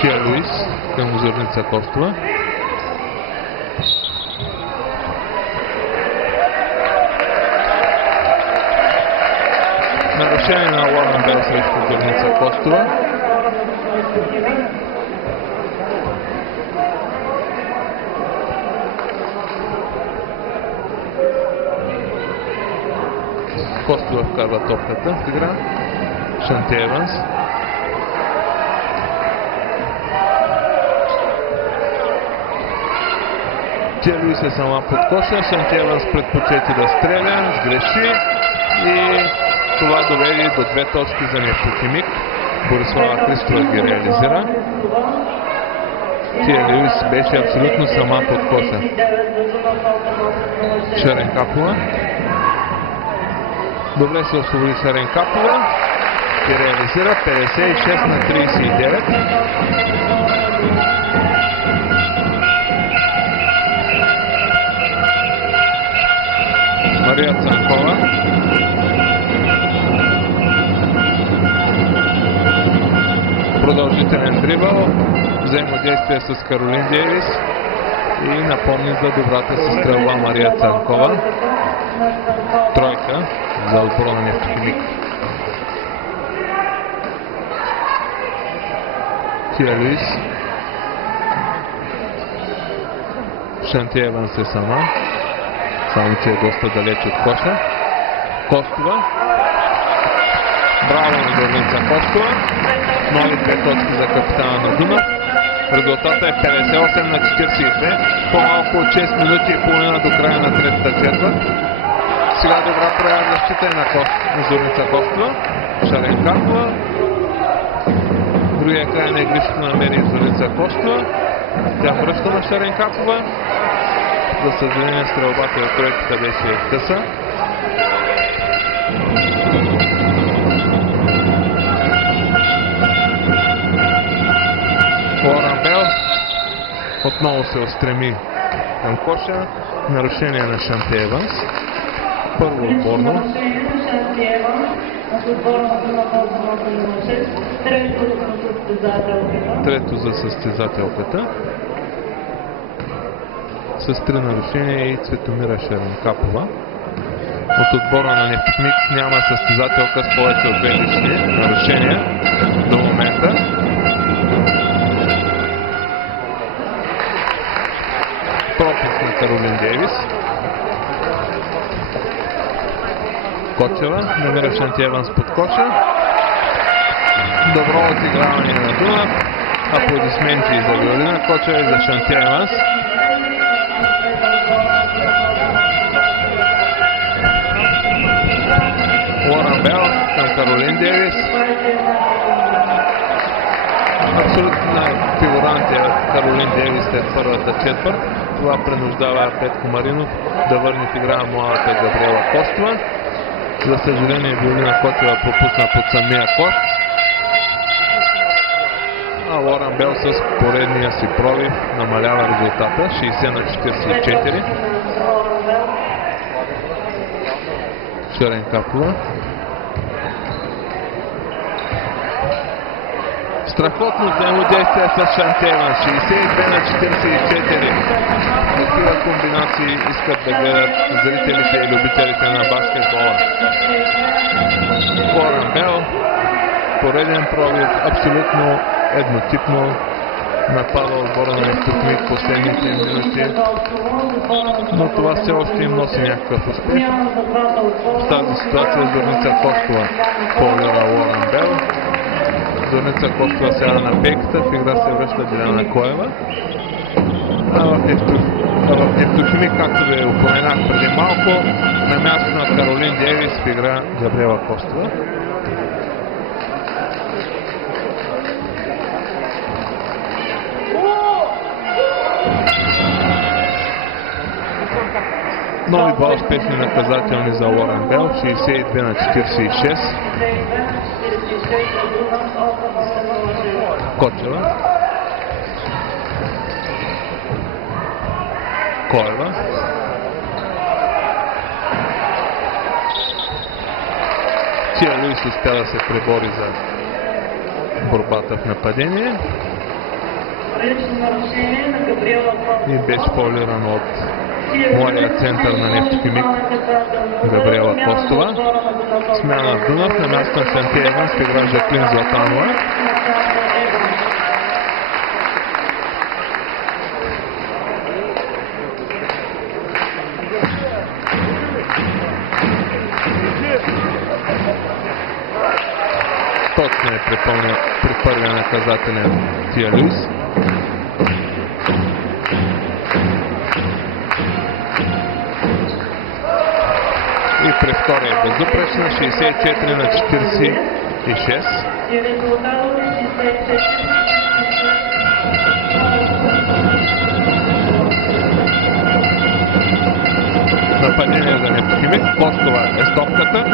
Кия Луис към Зорница Костова. Нарушение на Лоран Бел срещу Зорница Костова. Костова вкарва топката в игра. Шантия Еванс. Тя Луис е сама под коша. Шантия Еванс предпочети да стреля, сгреши и това доведе до 2 точки за Нефтохимик. Борислава Христова ги реализира. Тия Луис беше абсолютно сама под коша. Шаренкапова. Добре се освободи Шаренкапова и реализира 56 на 39. Мария Цанкова. Продължителен дрибъл. Взаимодействие с Каролин Дейвис и напомни за добрата си стрелба Мария Цанкова. Тройка за отбора на Нефтохимик. Кия Луис. Шантия Еванс е сама. Само че е доста далеч от коша. Костова. Браво на Зорница Костова. Нови 2 точки за капитана на Дунав. Резултатът е 58 на 42. По-малко от 6 минути и половина до края на третата четвърт. Сега добра проява защита е на Зорница Костова. Шаренкапова. Другия край на игрището намери Зорница Костова. Тя връща на Шаренкапова. За съжаление стрелбата от тройката беше къса. Лоран Бел отново се устреми към коша. Нарушение на Шантия Еванс. Първо отборно. Трето за състезателката. С 3 нарушения и Цветомира Шаренкапова. От отбора на Нефтохимик няма състезателка с повече от 2 лични нарушения до момента. Пропуск на Каролин Дейвис. Кочева намира Шанти Еванс под коша. Добро отиграване на Дунав. Аплодисменти за Виолина Кочева и за Шанти Еванс. Лоран Бел към Каролин Дейвис. Абсолютно най-фигурант е Каролин Дейвис след първата четвърт. Това принуждава Петко Маринов да върне в игра младата Габриела Костова. За съжаление Виолина Кочева пропусна под самия кош. А Лоран Бел с поредния си пробив намалява резултата 60-44. Шарен Капова. Страхотно взаимодействие с Шанти Еванс. 62-44. Такива комбинации искат да гледат зрителите и любителите на баскетбола. Лоран Бел. Пореден пробив. Абсолютно еднотипно напада отбора на Нефтохимик последните минути. Но това все още им носи някакъв успех. В тази ситуация Зорница Костова полира Лоран Бел. Зорница Костова сега на пейката, в игра се връща Диляна Коева. А в Нефтохимик, както ви упоменах преди малко, на място на Каролин Дейвис в игра Габриела Костова. Нови два успешни наказателни за Лоран Бел, 62-46. Кочева. Коева. Тия Луис успя да се пребори за борбата в нападение. И беше фаулиран от младия център на Нефтохимик Габриела Костова. Смяна в Дунав на място на Шанти Еванс в игра Жаклин Златанова. Точно е при първия наказателен Тия Луис. И при втория безупречна 64-46. Нападение за Нефтохимик. Костова е стопката.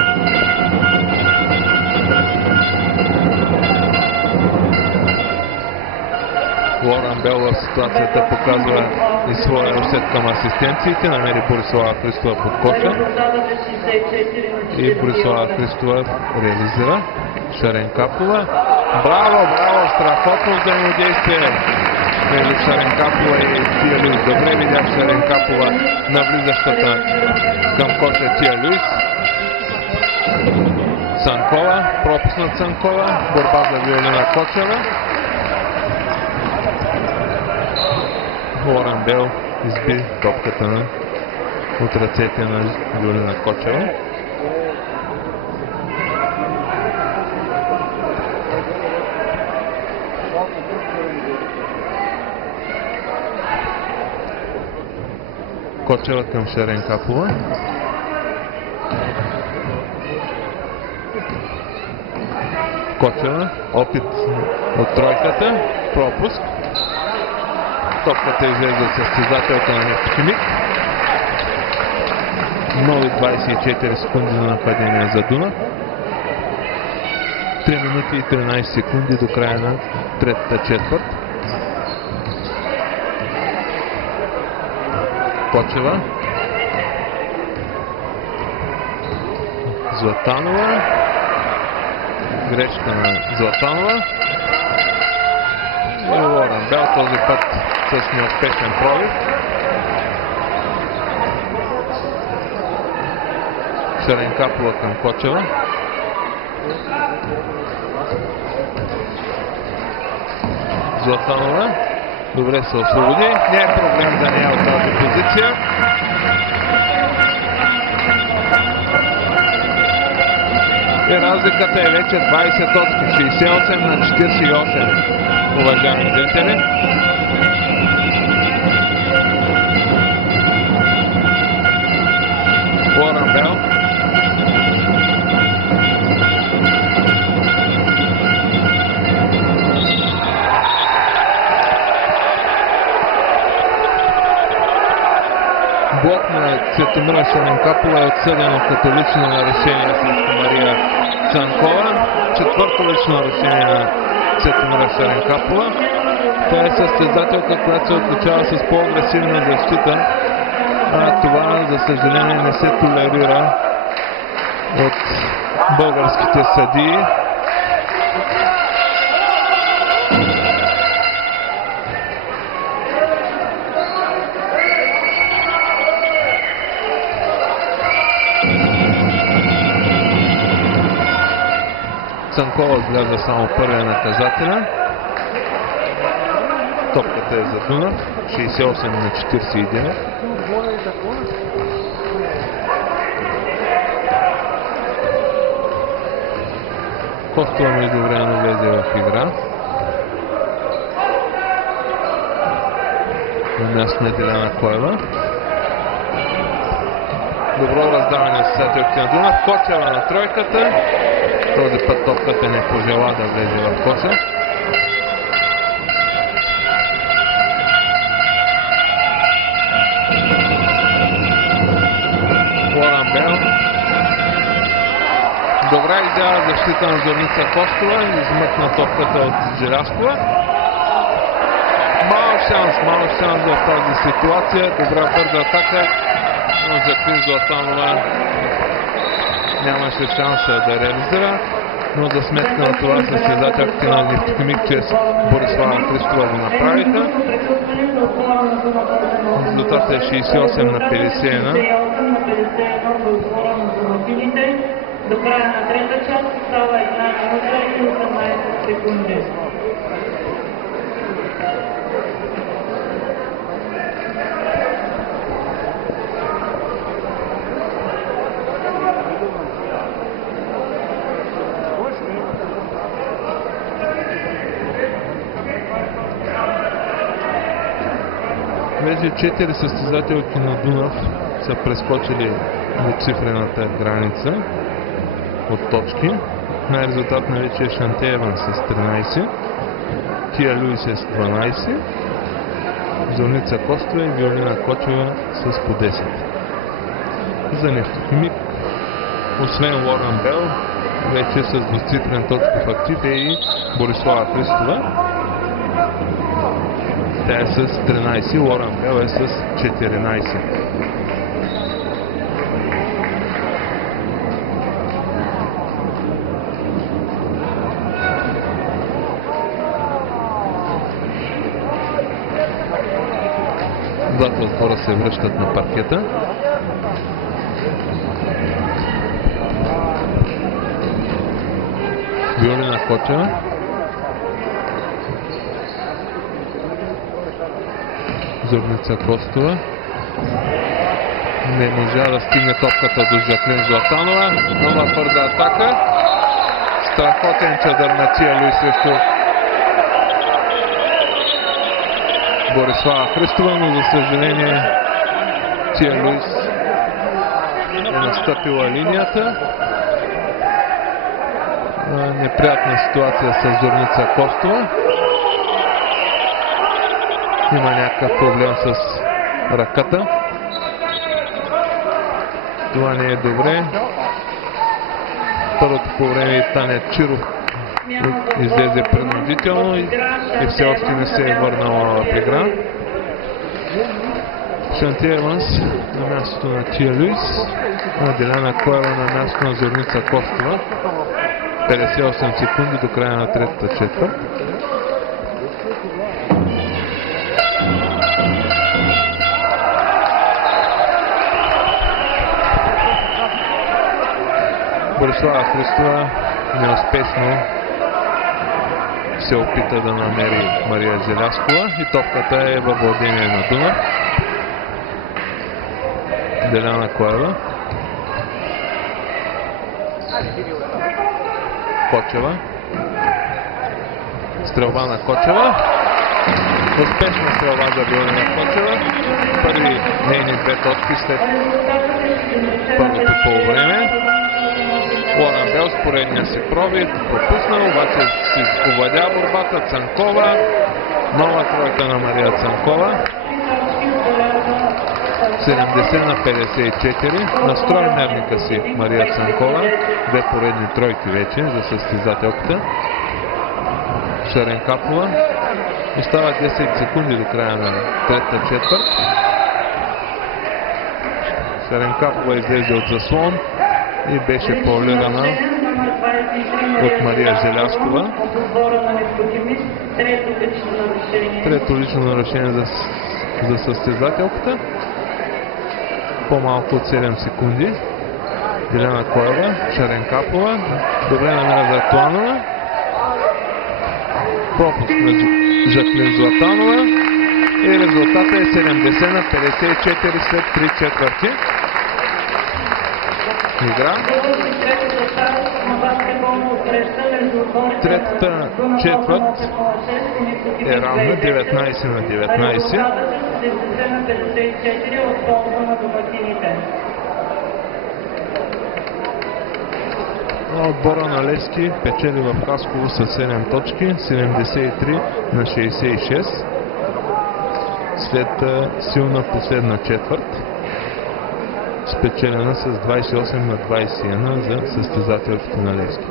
Лоран Бел в ситуацията показва и своя усет към асистенциите. Намери Борислава Христова под коша. И Борислава Христова реализира. Шарен Капова. Браво, браво! Страхотно взаимодействие между Шарен Капова и Тия Луис. Добре видях Шарен Капова на влизащата към коша Тия Луис. Цанкова. Пропуснат Цанкова. Борба за Виолина Кочева. Лоран Бел изби топката от ръцете на Виолина Кочева. Кочева към Шарен Капова. Кочева, опит от тройката, пропуск. Топката излезе от състезателка на Нефтохимик. Нови 24 секунди на нападение за Дунав. 3 минути и 13 секунди до края на третата четвърт. Кочева. Златанова. Грешка на Златанова. И Лоран Бел този път с неуспешен пробив. Шаренкапова към Кочева. Златанова. Добре се освободи. Не е проблем да не е от тази позиция. И разликата е вече 20 точки. 68 на 48. Уважаеми зрители. Лоран Бел. Блок на Цветомира Шаренкапова е отсъдено като лично нарушение срещу Мария Цанкова. Четвърто лично нарушение на Цветомира Шаренкапова. Тя е състезателка, която се отличава с по-агресивна защита. Това, за съжаление, не се толерира от българските съдии. Цанкова отглежда само първия наказателен. Топката е за Дунав. 68 на 49. Костова междувременно влезе в игра. На място на Деляна Коева. Добро раздаване с състезателите на Дунав. Кочева на тройката. Този път топката не пожела да влезе в коша. Лоран Бел. Добра изява защита на Зорница Костова. Измъкна топката от Желяскова. Малък шанс в тази ситуация. Добра бърза атака. Но за Крис Златанова нямаше шанса да реализира, но за сметка на това състезателките на Нефтохимик чрез Борислава Христова го направиха. Резултатът е 68 на 51. До края на трета част става 1 минута и 18 секунди. Вече 4 състезателки на Дунав са прескочили двуцифрената граница от точки. Най-резултатна вече е Шантееван с 13, Тия Люис е с 12, Зорница Костова и Виолина Кочева с по 10. За Нефтохимик, освен Лоран Бел, вече с двуцифрен точков актив е и Борислава Христова. Тя е с 13, Лоран Бел е с 14. Двата отбора се връщат на паркета. Виолина Кочева. Зорница Костова. Не можа да стигне топката до Жаклин Златанова. Нова бърза атака. Страхотен чадър на Тия Люис срещу Борислава Христова, но за съжаление Тия Люис е настъпила линията. Неприятна ситуация с Зорница Костова. Има някакъв проблем с ръката. Това не е добре. Първото по време Таня Чиров излезе принудително и все още не се е върнала в игра. Шантееванс на мястото на Тия Люис, на Деляна Коева на мястото на Зорница Костова. 58 секунди до края на третата четвърт. Борислава Христова неуспешно се опита да намери Мария Желязкова и топката е във владение на Дунав. Деляна Коева. Кочева. Стрелба на Кочева. Успешна стрелба за Виолина Кочева. Първи нейни 2 точки след първото полувреме. Лоран Бел с поредния си пробив, пропуснал, обаче си овладя борбата. Цанкова. Нова тройка на Мария Цанкова. 70 на 54. Настрои нервника си Мария Цанкова. 2 поредни тройки вече за състезателката. Шаренкапова. Остава 10 секунди до края на третата четвърт. Шаренкапова излезе от заслон и беше фаулирана от Мария Желязкова. Трето лично нарушение за състезателката. По-малко от 7 секунди. Деляна Коева, Шаренкапова. Добре намера за Атланова. Пропуск на Жаклин Златанова. И резултата е 70 на 54 след 3 четвърти. Игра. Третата четвърт е равна 19 на 19. Отбора на Левски печели в Хасково с 7 точки, 73 на 66. След силна последна четвърт, спечелена с 28 на 21 за състезателите на Левски.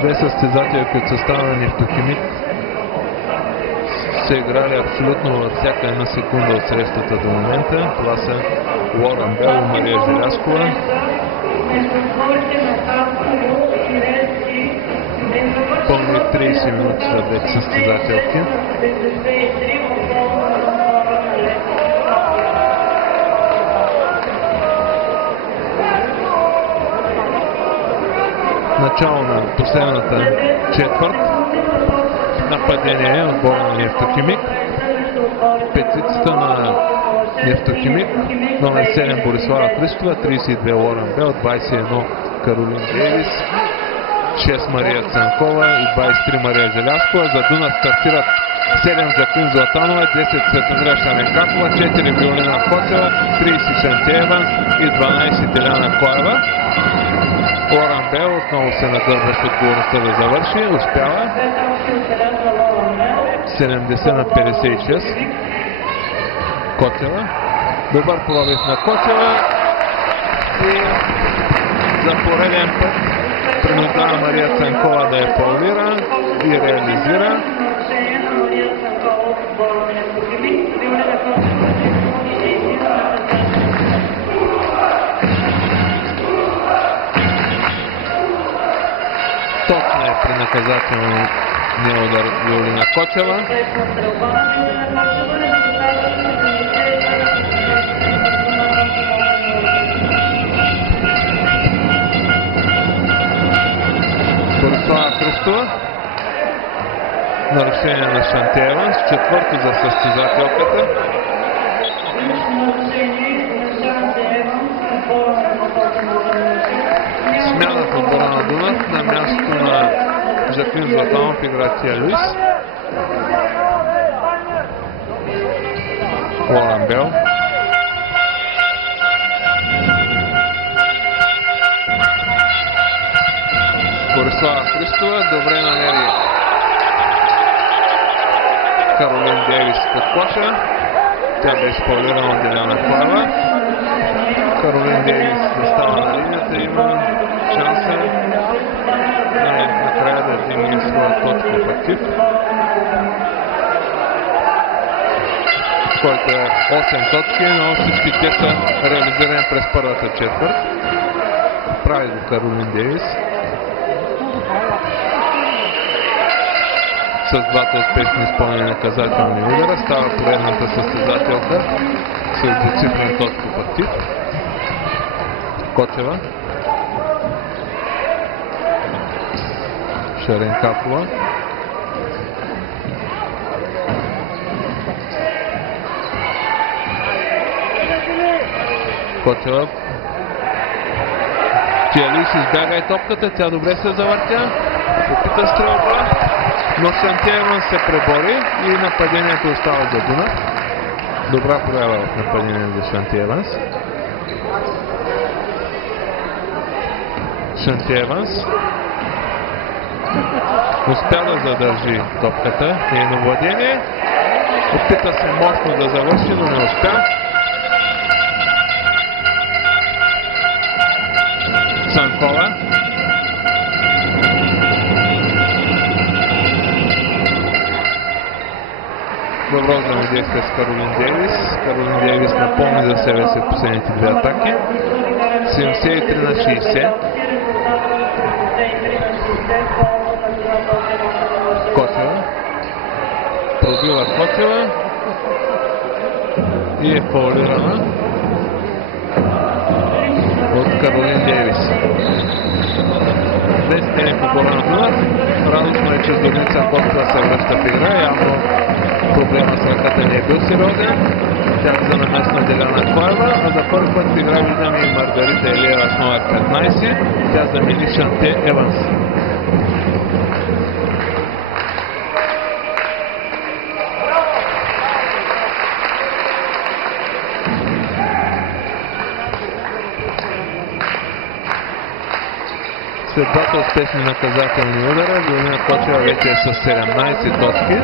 Две състезателки от състава на Нефтохимик са играли абсолютно във всяка една секунда от срещата до момента. Това са Лоран Бел и Мария Желязкова. Пълни 30 минути за двете състезателки. Начало на последната четвърт. Нападение отбора на Нефтохимик. Петицата на Нефтохимик. Номер 7 Борислава Христова, 32 Лоран Бел, 21 Каролин Дейвис, 6 Мария Цанкова и 23 Мария Желязкова. За Дунав стартират 7 Жаклин Златанова, 10 Светомира Шаренкапова, 4 Виолина Кочева, 30 Шанти Еванс и 12 Деляна Коева. Лоран Бел отново се нагърваше отговорността да завърши. Успява. 70 на 56. Кочева. Добър пробив на Кочева. И за пореден път принуждава Мария Цанкова да я фаулира и реализира. Точно е при наказателния удар Виолина Кочева. Борислава Христова. Нарушение на Шанти Еванс. Четвърто за състезателката. Смяна в отбора на Дунав на мястото на Жаклин Златанов игра Тия Люис. Лоран Бел. Борислава Христова добре намери Каролин Дейвис под коша. Тя бе изпълнирана от Деляна Клава. Каролин Дейвис застава на линията, има шанса накрая да дигне своя точка в актив, който е 8 точки, но всички те са реализирани през първата четвърт. Прави го Каролин Дейвис с двата успешни изпълнени наказателни удара. Става поредната състезателка с двуцифрен точков актив. Кочева, Шаренкапова, Кочева. Тиалис избяга и топката, тя добре се завъртя, опита стрелба, но Сантиеван се пребори и нападението остава за Дунав. Добра проява в нападение за Шантиеванс. Шантиеванс успя да задържи топката, нейно владение. Опита се мощно да завърши, но не успя. Санкова. Добро взаимодействие с Каролин Дейвис. Каролин Дейвис напомни за себе си последните две атаки. 73 на 60. Кочева. Пробива Кочева и е фаулирана от Каролин Дейвис. Без тени по гола на Дунав. Радостно е, че Зорница Костова се връща в игра. Явно проблема с ръката не е бил сериозен. Тя за наместна Деляна Клаева, а за първи път в игра виждаме и Маргарита Елиева с номер 15. Тя замени Шанте Еванс. След двата успешни наказателни удара, Галина Кочева вече е с 17 точки.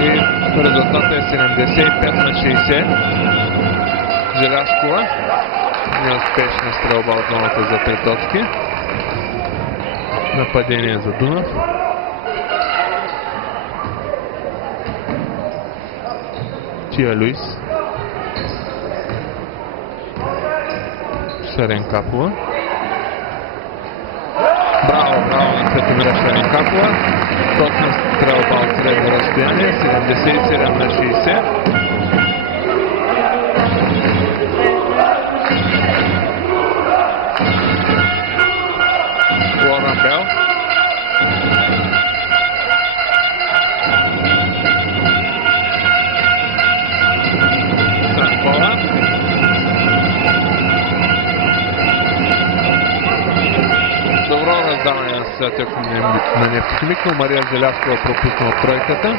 И резултатът е 75 на 60. Желязкова. Неуспешна стрелба от новата за 3 точки. Нападение за Дунав. Тия Луис. Шаренкапова. Браво на Светомира Шаренкапова. Точна стрелба от средно разстояние. 77 на 60. Лоран Бел. Санкова. Добро раздаване на състезател на Нефтохимик, но Мария Желязкова пропусна от тройката.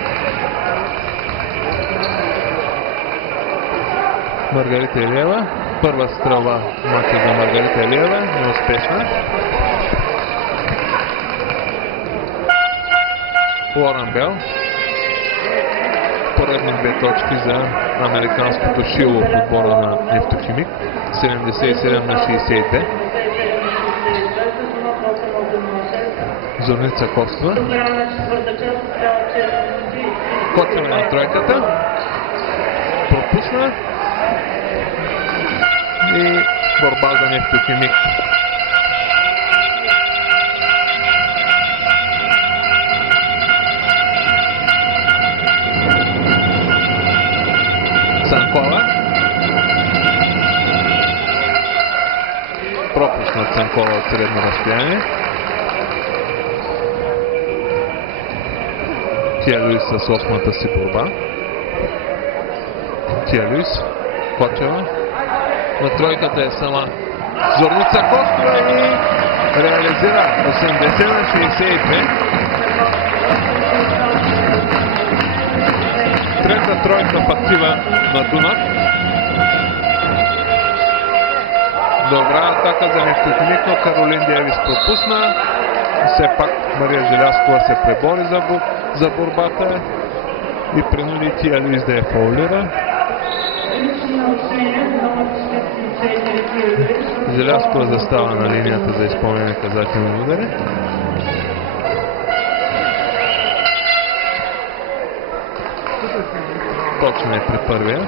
Маргарита Елиева. Първа стрелба мача за Маргарита Елиева. Неуспешна. Лоран Бел. Поредни 2 точки за американското шило в отбора на Нефтохимик. 77 на 62. Зорница Костова. Кочева на тройката. Пропусна. И борба за Нефтохимик. Санкова. Пропусна Санкова от средно разстояние. Тия Луис с 8-та си борба. Тия Луис. Кочева. На тройката е сама Зорница Костова и реализира 80 на 62. Трета тройка в актива на Дунав. Добра атака за Нефтохимик, но Каролин Дейвис пропусна. Все пак Мария Желязкова се пребори за борбата и принуди Тия Луис да я фаулира. Желязкова застава на линията за изпълнение на наказателни удари. Точно е при първия.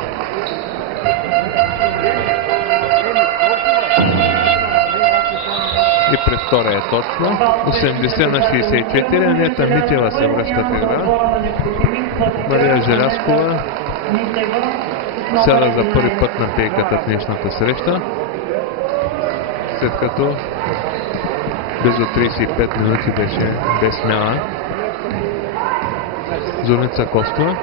И при втория е точно. 80 на 64. Анета Митева се връща в игра. Мария Желязкова сяда за първи път на пейката в днешната среща, след като близо 35 минути беше без смяна. Зорница Костова.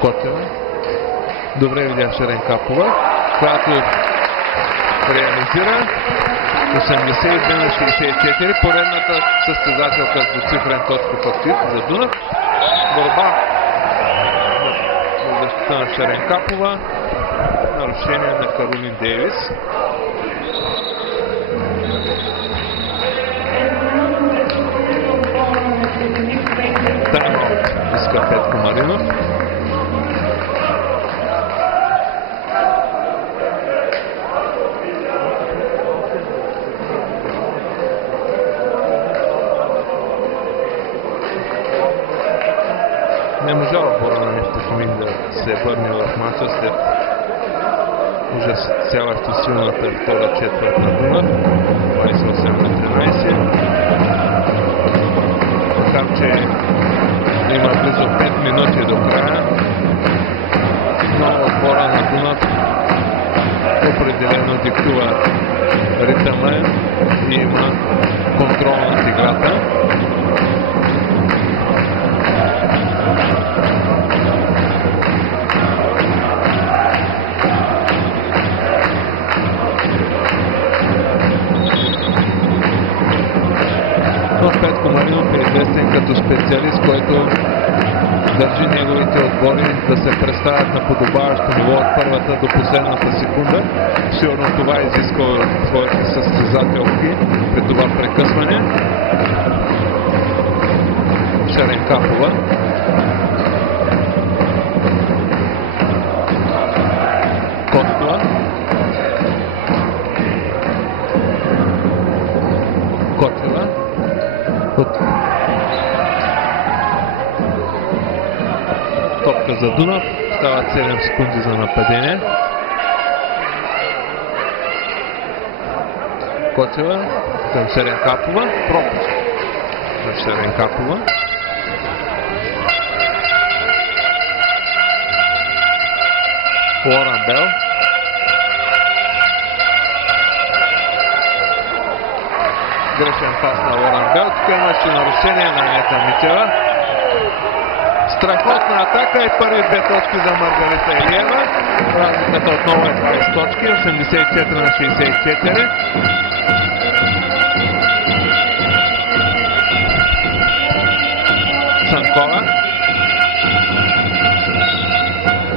Котева. Добре видя Шаренкапова, която реализира 82 на 64. Поредната състезателка с двуцифрен точки фактит за Дунав. Борба на защита на Шаренкапова. Нарушение на Каролин Дейвис. Тайм-аут иска Петко Маринов. Не можа отбора на Нефтохимик да се върне в мача след ужасяващо силната втора четвърт на Дунав. 28 на 13. Макар че има близо 5 минути до края, но отбора на Дунав определено диктува ритъма и има контрол над играта. Петко Маринов е известен като специалист, който държи неговите отбори да се представят на подобаващо ниво от първата до последната секунда. Сигурно това изисква от своите състезателки при това прекъсване. Шаренкапова. Костова. Котева. Топка за Дунав. Стават 7 секунди за нападение. Котева към Шаренкапова. Пропуск на Шаренкапова. Лоран Бел. Грешен пас на Лоран Бел. Тук имаше нарушение на Анета Митева. Страхотна атака и първи 2 точки за Маргарита Илиева. Разликата отново е 20 точки. 84 на 64. Санкова.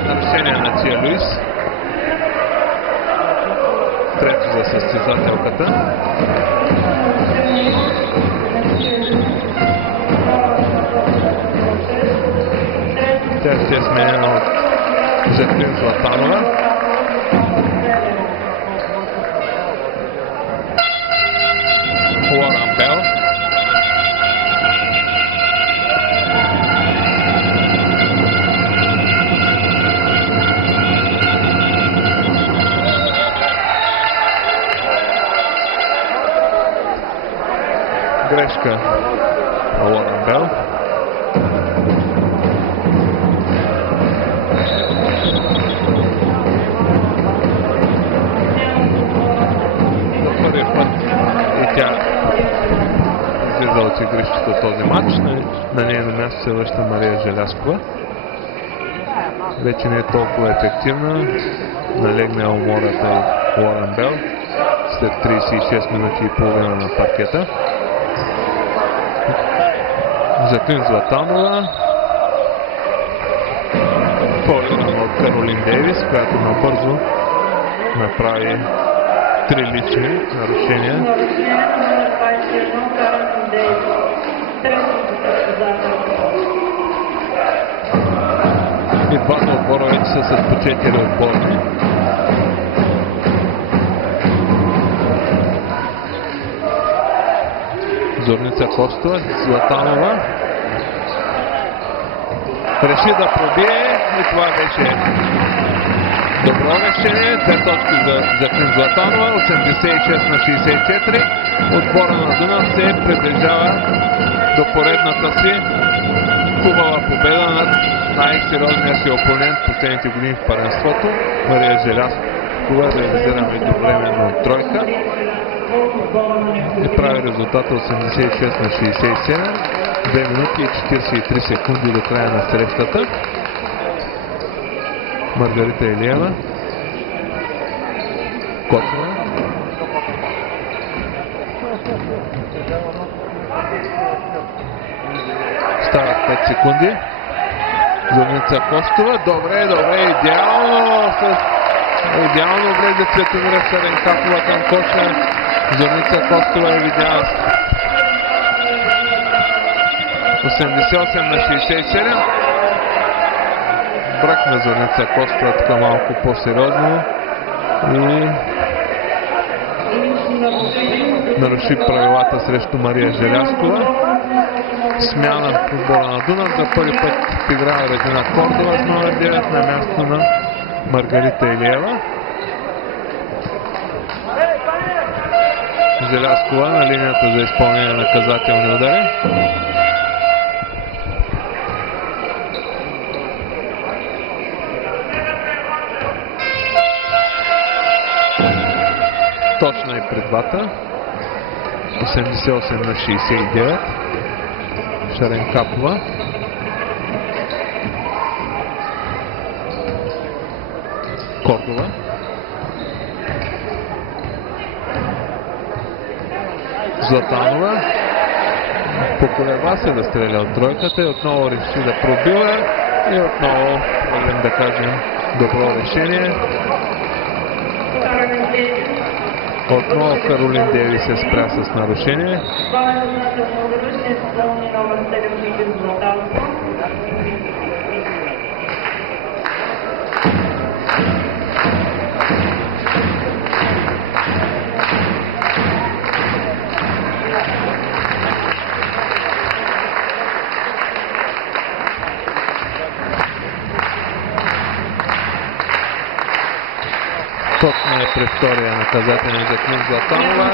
Нарушение на Тия Луис. Трето за състезателката. Тя ще е сменена от Жаклин Златанова. Лоран Бел. Грешка на Лоран Бел. Тя излиза от игрището този матч. На нейно място се връща Мария Желязкова. Вече не е толкова ефективна. Налегна умората Лоран Бел след 36 минути и половина на паркета. Жаклин Златанова. Фолирана от Каролин Дейвис, която набързо направи 3 лични нарушения. Нарушение номер 21, Карен Дейвис. Трето наказателно. И двата отбора вече са с по 4 отборни. Зорница Костова, Златанова. Реши да пробие и това беше добро решение. 2 точки за Клин Златанова, 86-64. Отбора на Дунав се приближава до поредната си хубава победа над най-сериозния си опонент последните години в паренството. Мария Желязкова реализира междувременно тройка и прави резултата 86-67. 2 минути и 43 секунди до края на срещата. Маргарита Илиева. Кочева. Стават 5 секунди. Зорница Костова. Добре, идеално. Идеално влезе Цветомира Шаренкапова към коша. Зорница Костова е видяла 88-67. Брак на Зорница Костова така малко по-сериозно и наруши правилата срещу Мария Желязкова. Смяна в отбора на Дунав. За първи път играе Регина Кордова с номер 9 на място на Маргарита Илиева. Желязкова на линията за изпълнение на наказателни удари. Точно и пред двата. 88-69. Шаренкапова. Кордова. Златанова. Поколева се да стреля от тройката и отново реши да пробива и отново, можем да кажем, добро решение. Отново Каролин Дейвис се спря с нарушение. Точно е при втория наказателен за Клин Златанова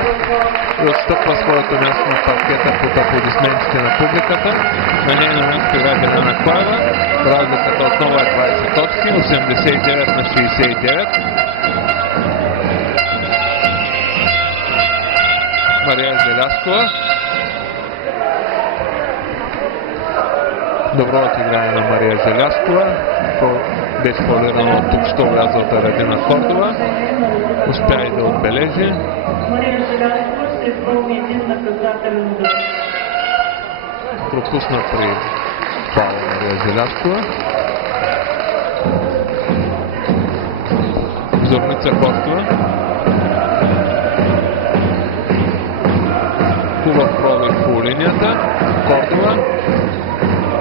и отстъпва своето място на паркета под аплодисментите на публиката. На нейно място играе Белена Коева. Разликата отново е 20 точки, 89-69. Мария Желязкова. Добро отиграние на Мария Желязкова. Беше фаулирана от тук, що влязлата Регина Кордова. Успя и да отбележи. Мария Желязкова ще изпълни един наказателен удар. Пропусна при фаул Мария Желязкова. Зорница Костова. Хубав пробив по линията. Кордова.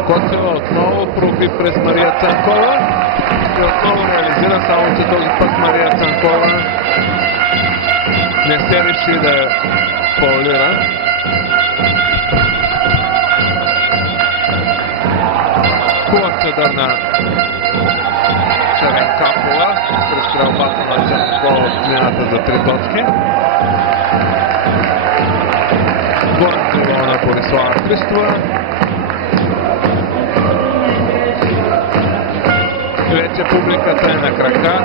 Коцева отново проби през Мария Цанкова и отново реализира, само че този път Мария Цанкова не се реши да я фаулира. Хубав чадър на Шаренкапова през стрелбата на Цанкова от линията за 3 точки. Гол на Борислава Христова. Вече публиката е на крака,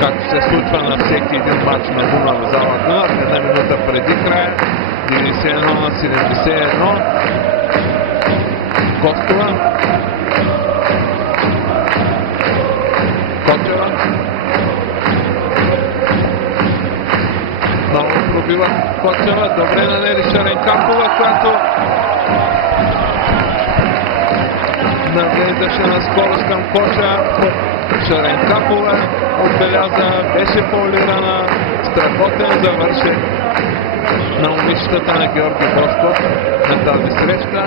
както се случва на всеки един матч на Дунав в зала Дунав. Една минута преди края, 91-71. Костова. Кочева. Много пробива Кочева. Добре намери Шаренкапова, която навлезаше на скорост към коша. Шаренкапова отбеляза, беше фаулирана, страхотен завършек на момичетата на Георги Босков на тази среща.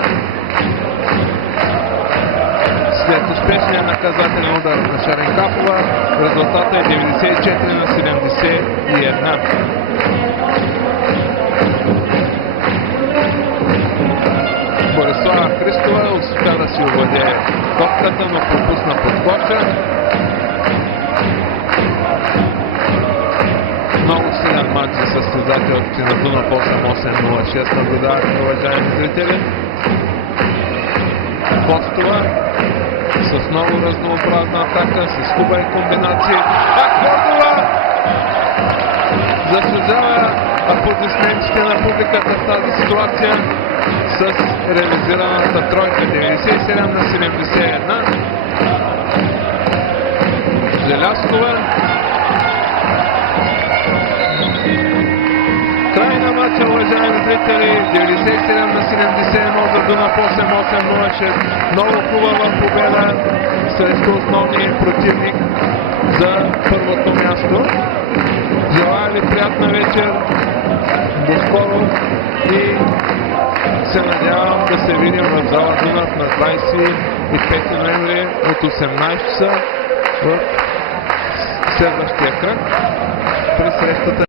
След успешния наказателен удар на Шаренкапова, резултатът е 94 на 71. Борислава Христова успя да си овладее топката, но пропусна под коша. Много силен матч за състезателите на Дунав 8806 наблюдавахме, уважаеми зрители. Костова с много разнообразна атака, с хубави комбинации. Костова заслужава аплодисментите на публиката в тази ситуация с реализираната тройка. 97 на 71. Желязкова. Край на матча, уважаеми зрители. 97 на 71 за Дунав 8806. Много хубава победа срещу основния противник за първото място. Желая ви приятна вечер. До скоро и се надявам да се видим в зала Дунав на 25 ноември от 18 часа в следващия кръг при срещата